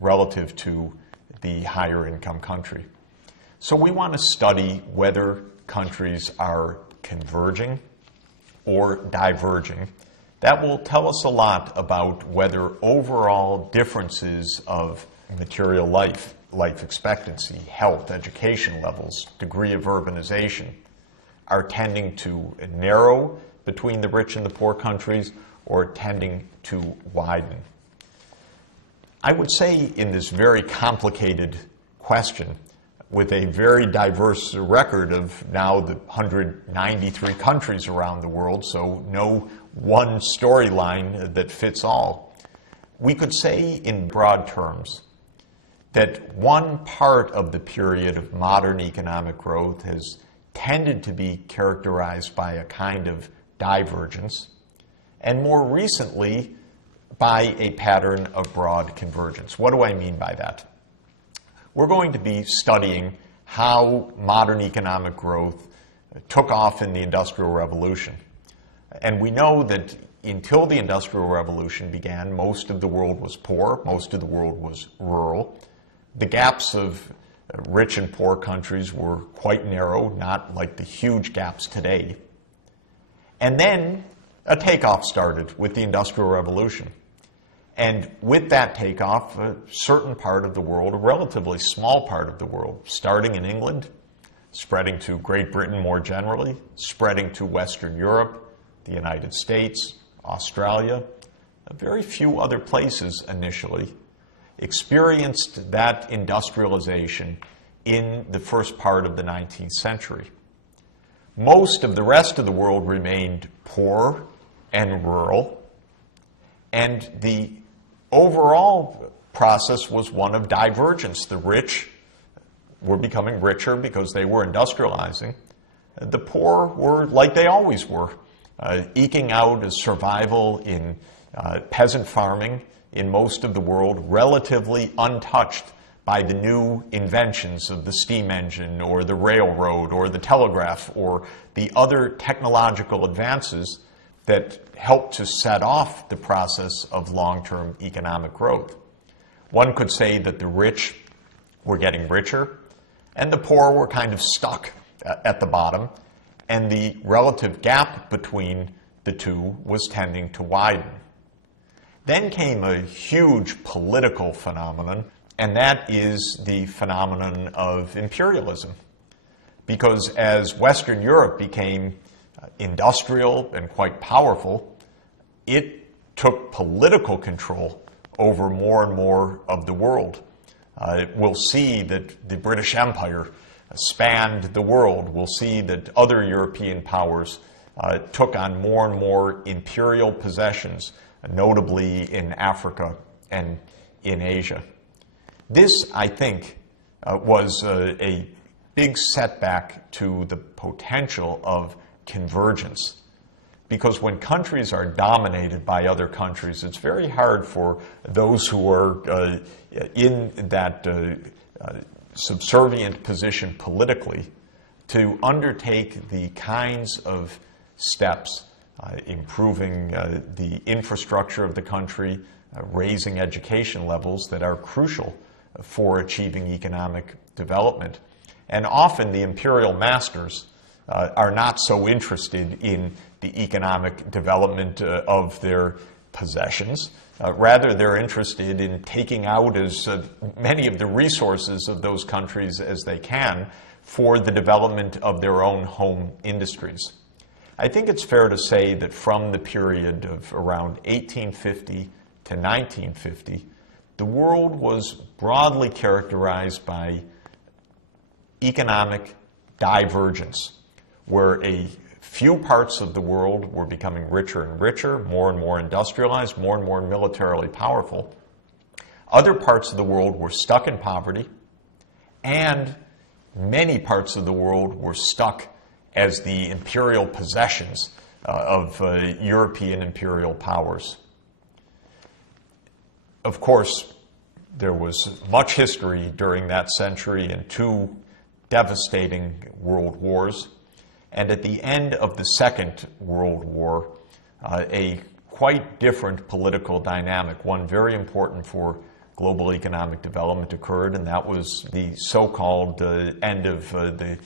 relative to the higher income country. So we want to study whether countries are converging or diverging. That will tell us a lot about whether overall differences of material life, life expectancy, health, education levels, degree of urbanization are tending to narrow between the rich and the poor countries or tending to widen. I would say in this very complicated question, with a very diverse record of now the 193 countries around the world, so no one storyline that fits all, we could say in broad terms that one part of the period of modern economic growth has tended to be characterized by a kind of divergence, and more recently by a pattern of broad convergence. What do I mean by that? We're going to be studying how modern economic growth took off in the Industrial Revolution. And we know that until the Industrial Revolution began, most of the world was poor, most of the world was rural. The gaps of rich and poor countries were quite narrow, not like the huge gaps today. And then a takeoff started with the Industrial Revolution. And with that takeoff, a certain part of the world, a relatively small part of the world, starting in England, spreading to Great Britain more generally, spreading to Western Europe, the United States, Australia, very few other places initially, experienced that industrialization in the first part of the 19th century. Most of the rest of the world remained poor and rural, and the overall process was one of divergence. The rich were becoming richer because they were industrializing. The poor were like they always were, eking out a survival in peasant farming in most of the world, relatively untouched by the new inventions of the steam engine or the railroad or the telegraph or the other technological advances that helped to set off the process of long-term economic growth. One could say that the rich were getting richer and the poor were kind of stuck at the bottom, and the relative gap between the two was tending to widen. Then came a huge political phenomenon, and that is the phenomenon of imperialism. Because as Western Europe became industrial and quite powerful, it took political control over more and more of the world. We'll see that the British Empire spanned the world. We'll see that other European powers took on more and more imperial possessions, notably in Africa and in Asia. This, I think, was a big setback to the potential of convergence. Because when countries are dominated by other countries, it's very hard for those who are in that subservient position politically to undertake the kinds of steps, improving the infrastructure of the country, raising education levels that are crucial for achieving economic development. And often the imperial masters are not so interested in the economic development of their possessions. Rather, they're interested in taking out as many of the resources of those countries as they can for the development of their own home industries. I think it's fair to say that from the period of around 1850 to 1950, the world was broadly characterized by economic divergence, where a few parts of the world were becoming richer and richer, more and more industrialized, more and more militarily powerful. Other parts of the world were stuck in poverty, and many parts of the world were stuck as the imperial possessions of European imperial powers. Of course, there was much history during that century and two devastating world wars. And at the end of the Second World War, a quite different political dynamic, one very important for global economic development, occurred, and that was the so-called end of the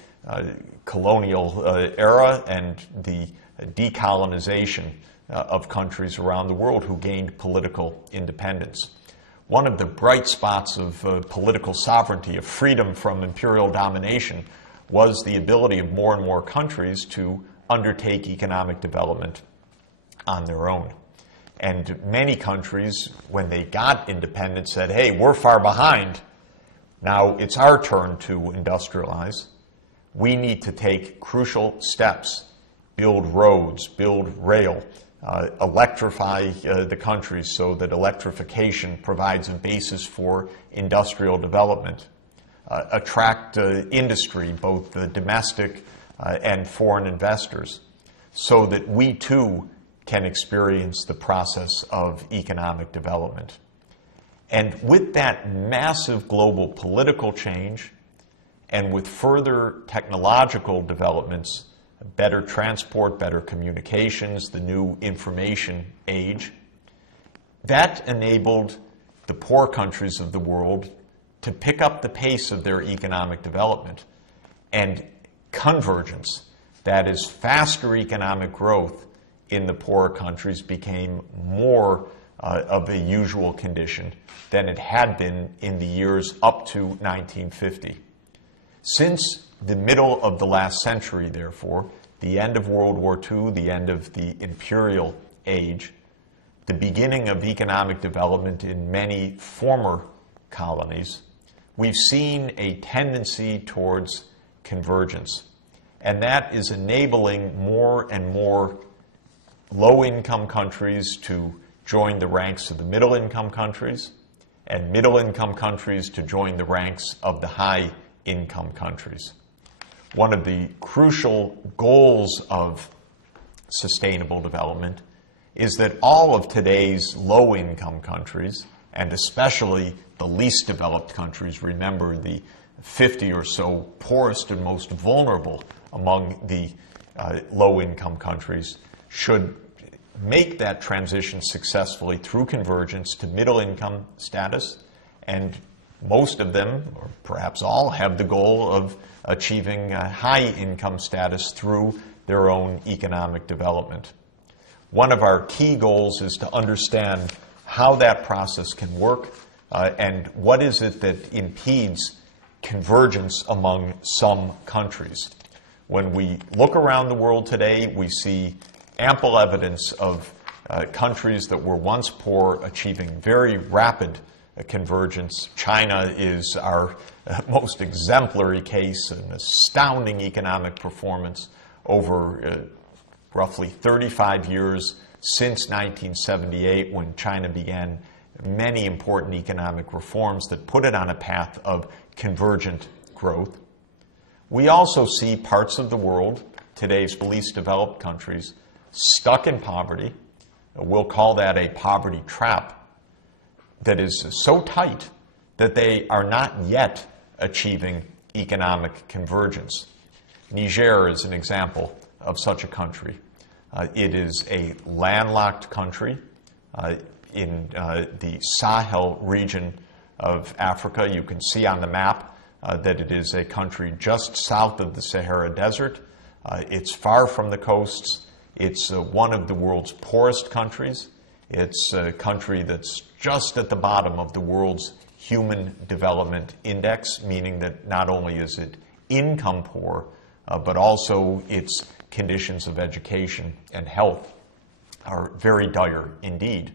colonial era and the decolonization of countries around the world who gained political independence. One of the bright spots of political sovereignty, of freedom from imperial domination, was the ability of more and more countries to undertake economic development on their own. And many countries, when they got independence, said, hey, we're far behind. Now it's our turn to industrialize. We need to take crucial steps, build roads, build rail, electrify the countries so that electrification provides a basis for industrial development, attract industry, both domestic and foreign investors, so that we too can experience the process of economic development. And with that massive global political change, and with further technological developments, better transport, better communications, the new information age, that enabled the poor countries of the world to pick up the pace of their economic development. And convergence, that is faster economic growth in the poorer countries, became more of a usual condition than it had been in the years up to 1950. Since the middle of the last century, therefore, the end of World War II, the end of the imperial age, the beginning of economic development in many former colonies, we've seen a tendency towards convergence. And that is enabling more and more low-income countries to join the ranks of the middle-income countries, and middle-income countries to join the ranks of the high-income countries. One of the crucial goals of sustainable development is that all of today's low-income countries, and especially the least developed countries, remember the 50 or so poorest and most vulnerable among the low-income countries, should make that transition successfully through convergence to middle-income status. And most of them, or perhaps all, have the goal of achieving high-income status through their own economic development. One of our key goals is to understand how that process can work and what is it that impedes convergence among some countries. When we look around the world today, we see ample evidence of countries that were once poor achieving very rapid convergence. China is our most exemplary case, an astounding economic performance over roughly 35 years since 1978, when China began many important economic reforms that put it on a path of convergent growth. We also see parts of the world, today's least developed countries, stuck in poverty. We'll call that a poverty trap that is so tight that they are not yet achieving economic convergence. Niger is an example of such a country. It is a landlocked country in the Sahel region of Africa. You can see on the map that it is a country just south of the Sahara Desert. It's far from the coasts. It's one of the world's poorest countries. It's a country that's just at the bottom of the world's Human Development Index, meaning that not only is it income poor, but also its conditions of education and health are very dire indeed.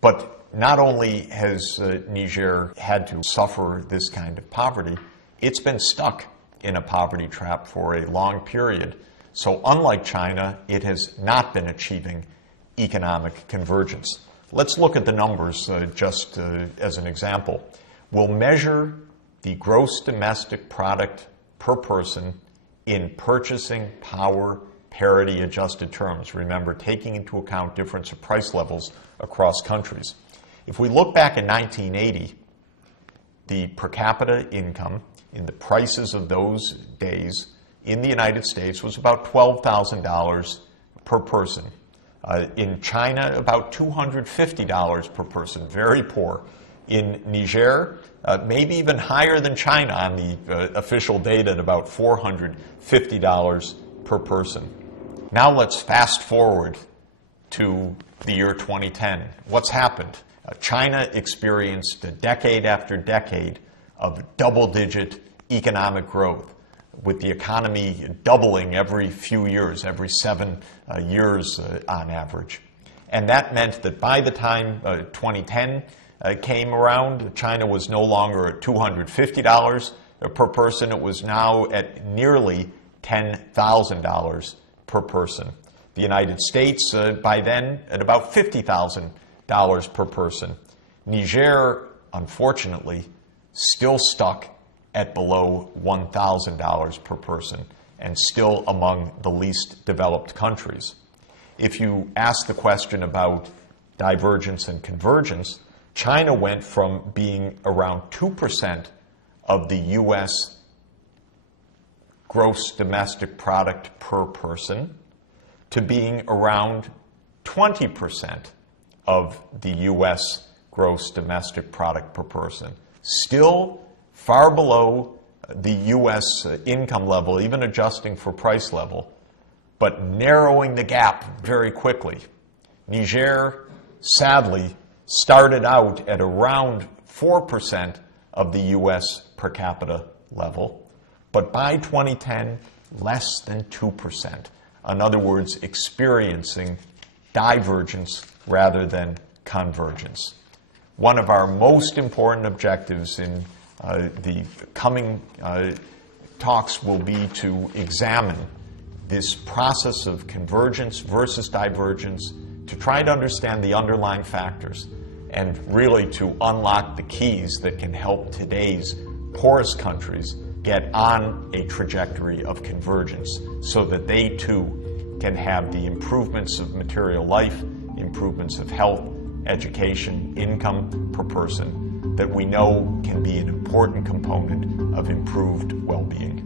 But not only has Niger had to suffer this kind of poverty, it's been stuck in a poverty trap for a long period. So unlike China, it has not been achieving economic convergence. Let's look at the numbers just as an example. We'll measure the gross domestic product per person in purchasing power parity adjusted terms. Remember, taking into account difference of price levels across countries. If we look back in 1980, the per capita income in the prices of those days in the United States was about $12,000 per person. In China, about $250 per person, very poor. In Niger, maybe even higher than China on the official data at about $450 per person. Now let's fast forward to the year 2010. What's happened? China experienced a decade after decade of double-digit economic growth, with the economy doubling every few years, every 7 years on average. And that meant that by the time 2010 came around, China was no longer at $250 per person. It was now at nearly $10,000 per person. The United States, by then, at about $50,000 per person. Niger, unfortunately, still stuck at below $1,000 per person and still among the least developed countries. If you ask the question about divergence and convergence, China went from being around 2% of the U.S. gross domestic product per person to being around 20% of the U.S. gross domestic product per person. Still far below the U.S. income level, even adjusting for price level, but narrowing the gap very quickly. Niger, sadly, started out at around 4% of the U.S. per capita level, but by 2010, less than 2%. In other words, experiencing divergence rather than convergence. One of our most important objectives in the coming talks will be to examine this process of convergence versus divergence, to try to understand the underlying factors, and really to unlock the keys that can help today's poorest countries get on a trajectory of convergence so that they too can have the improvements of material life, improvements of health, education, income per person that we know can be an important component of improved well-being.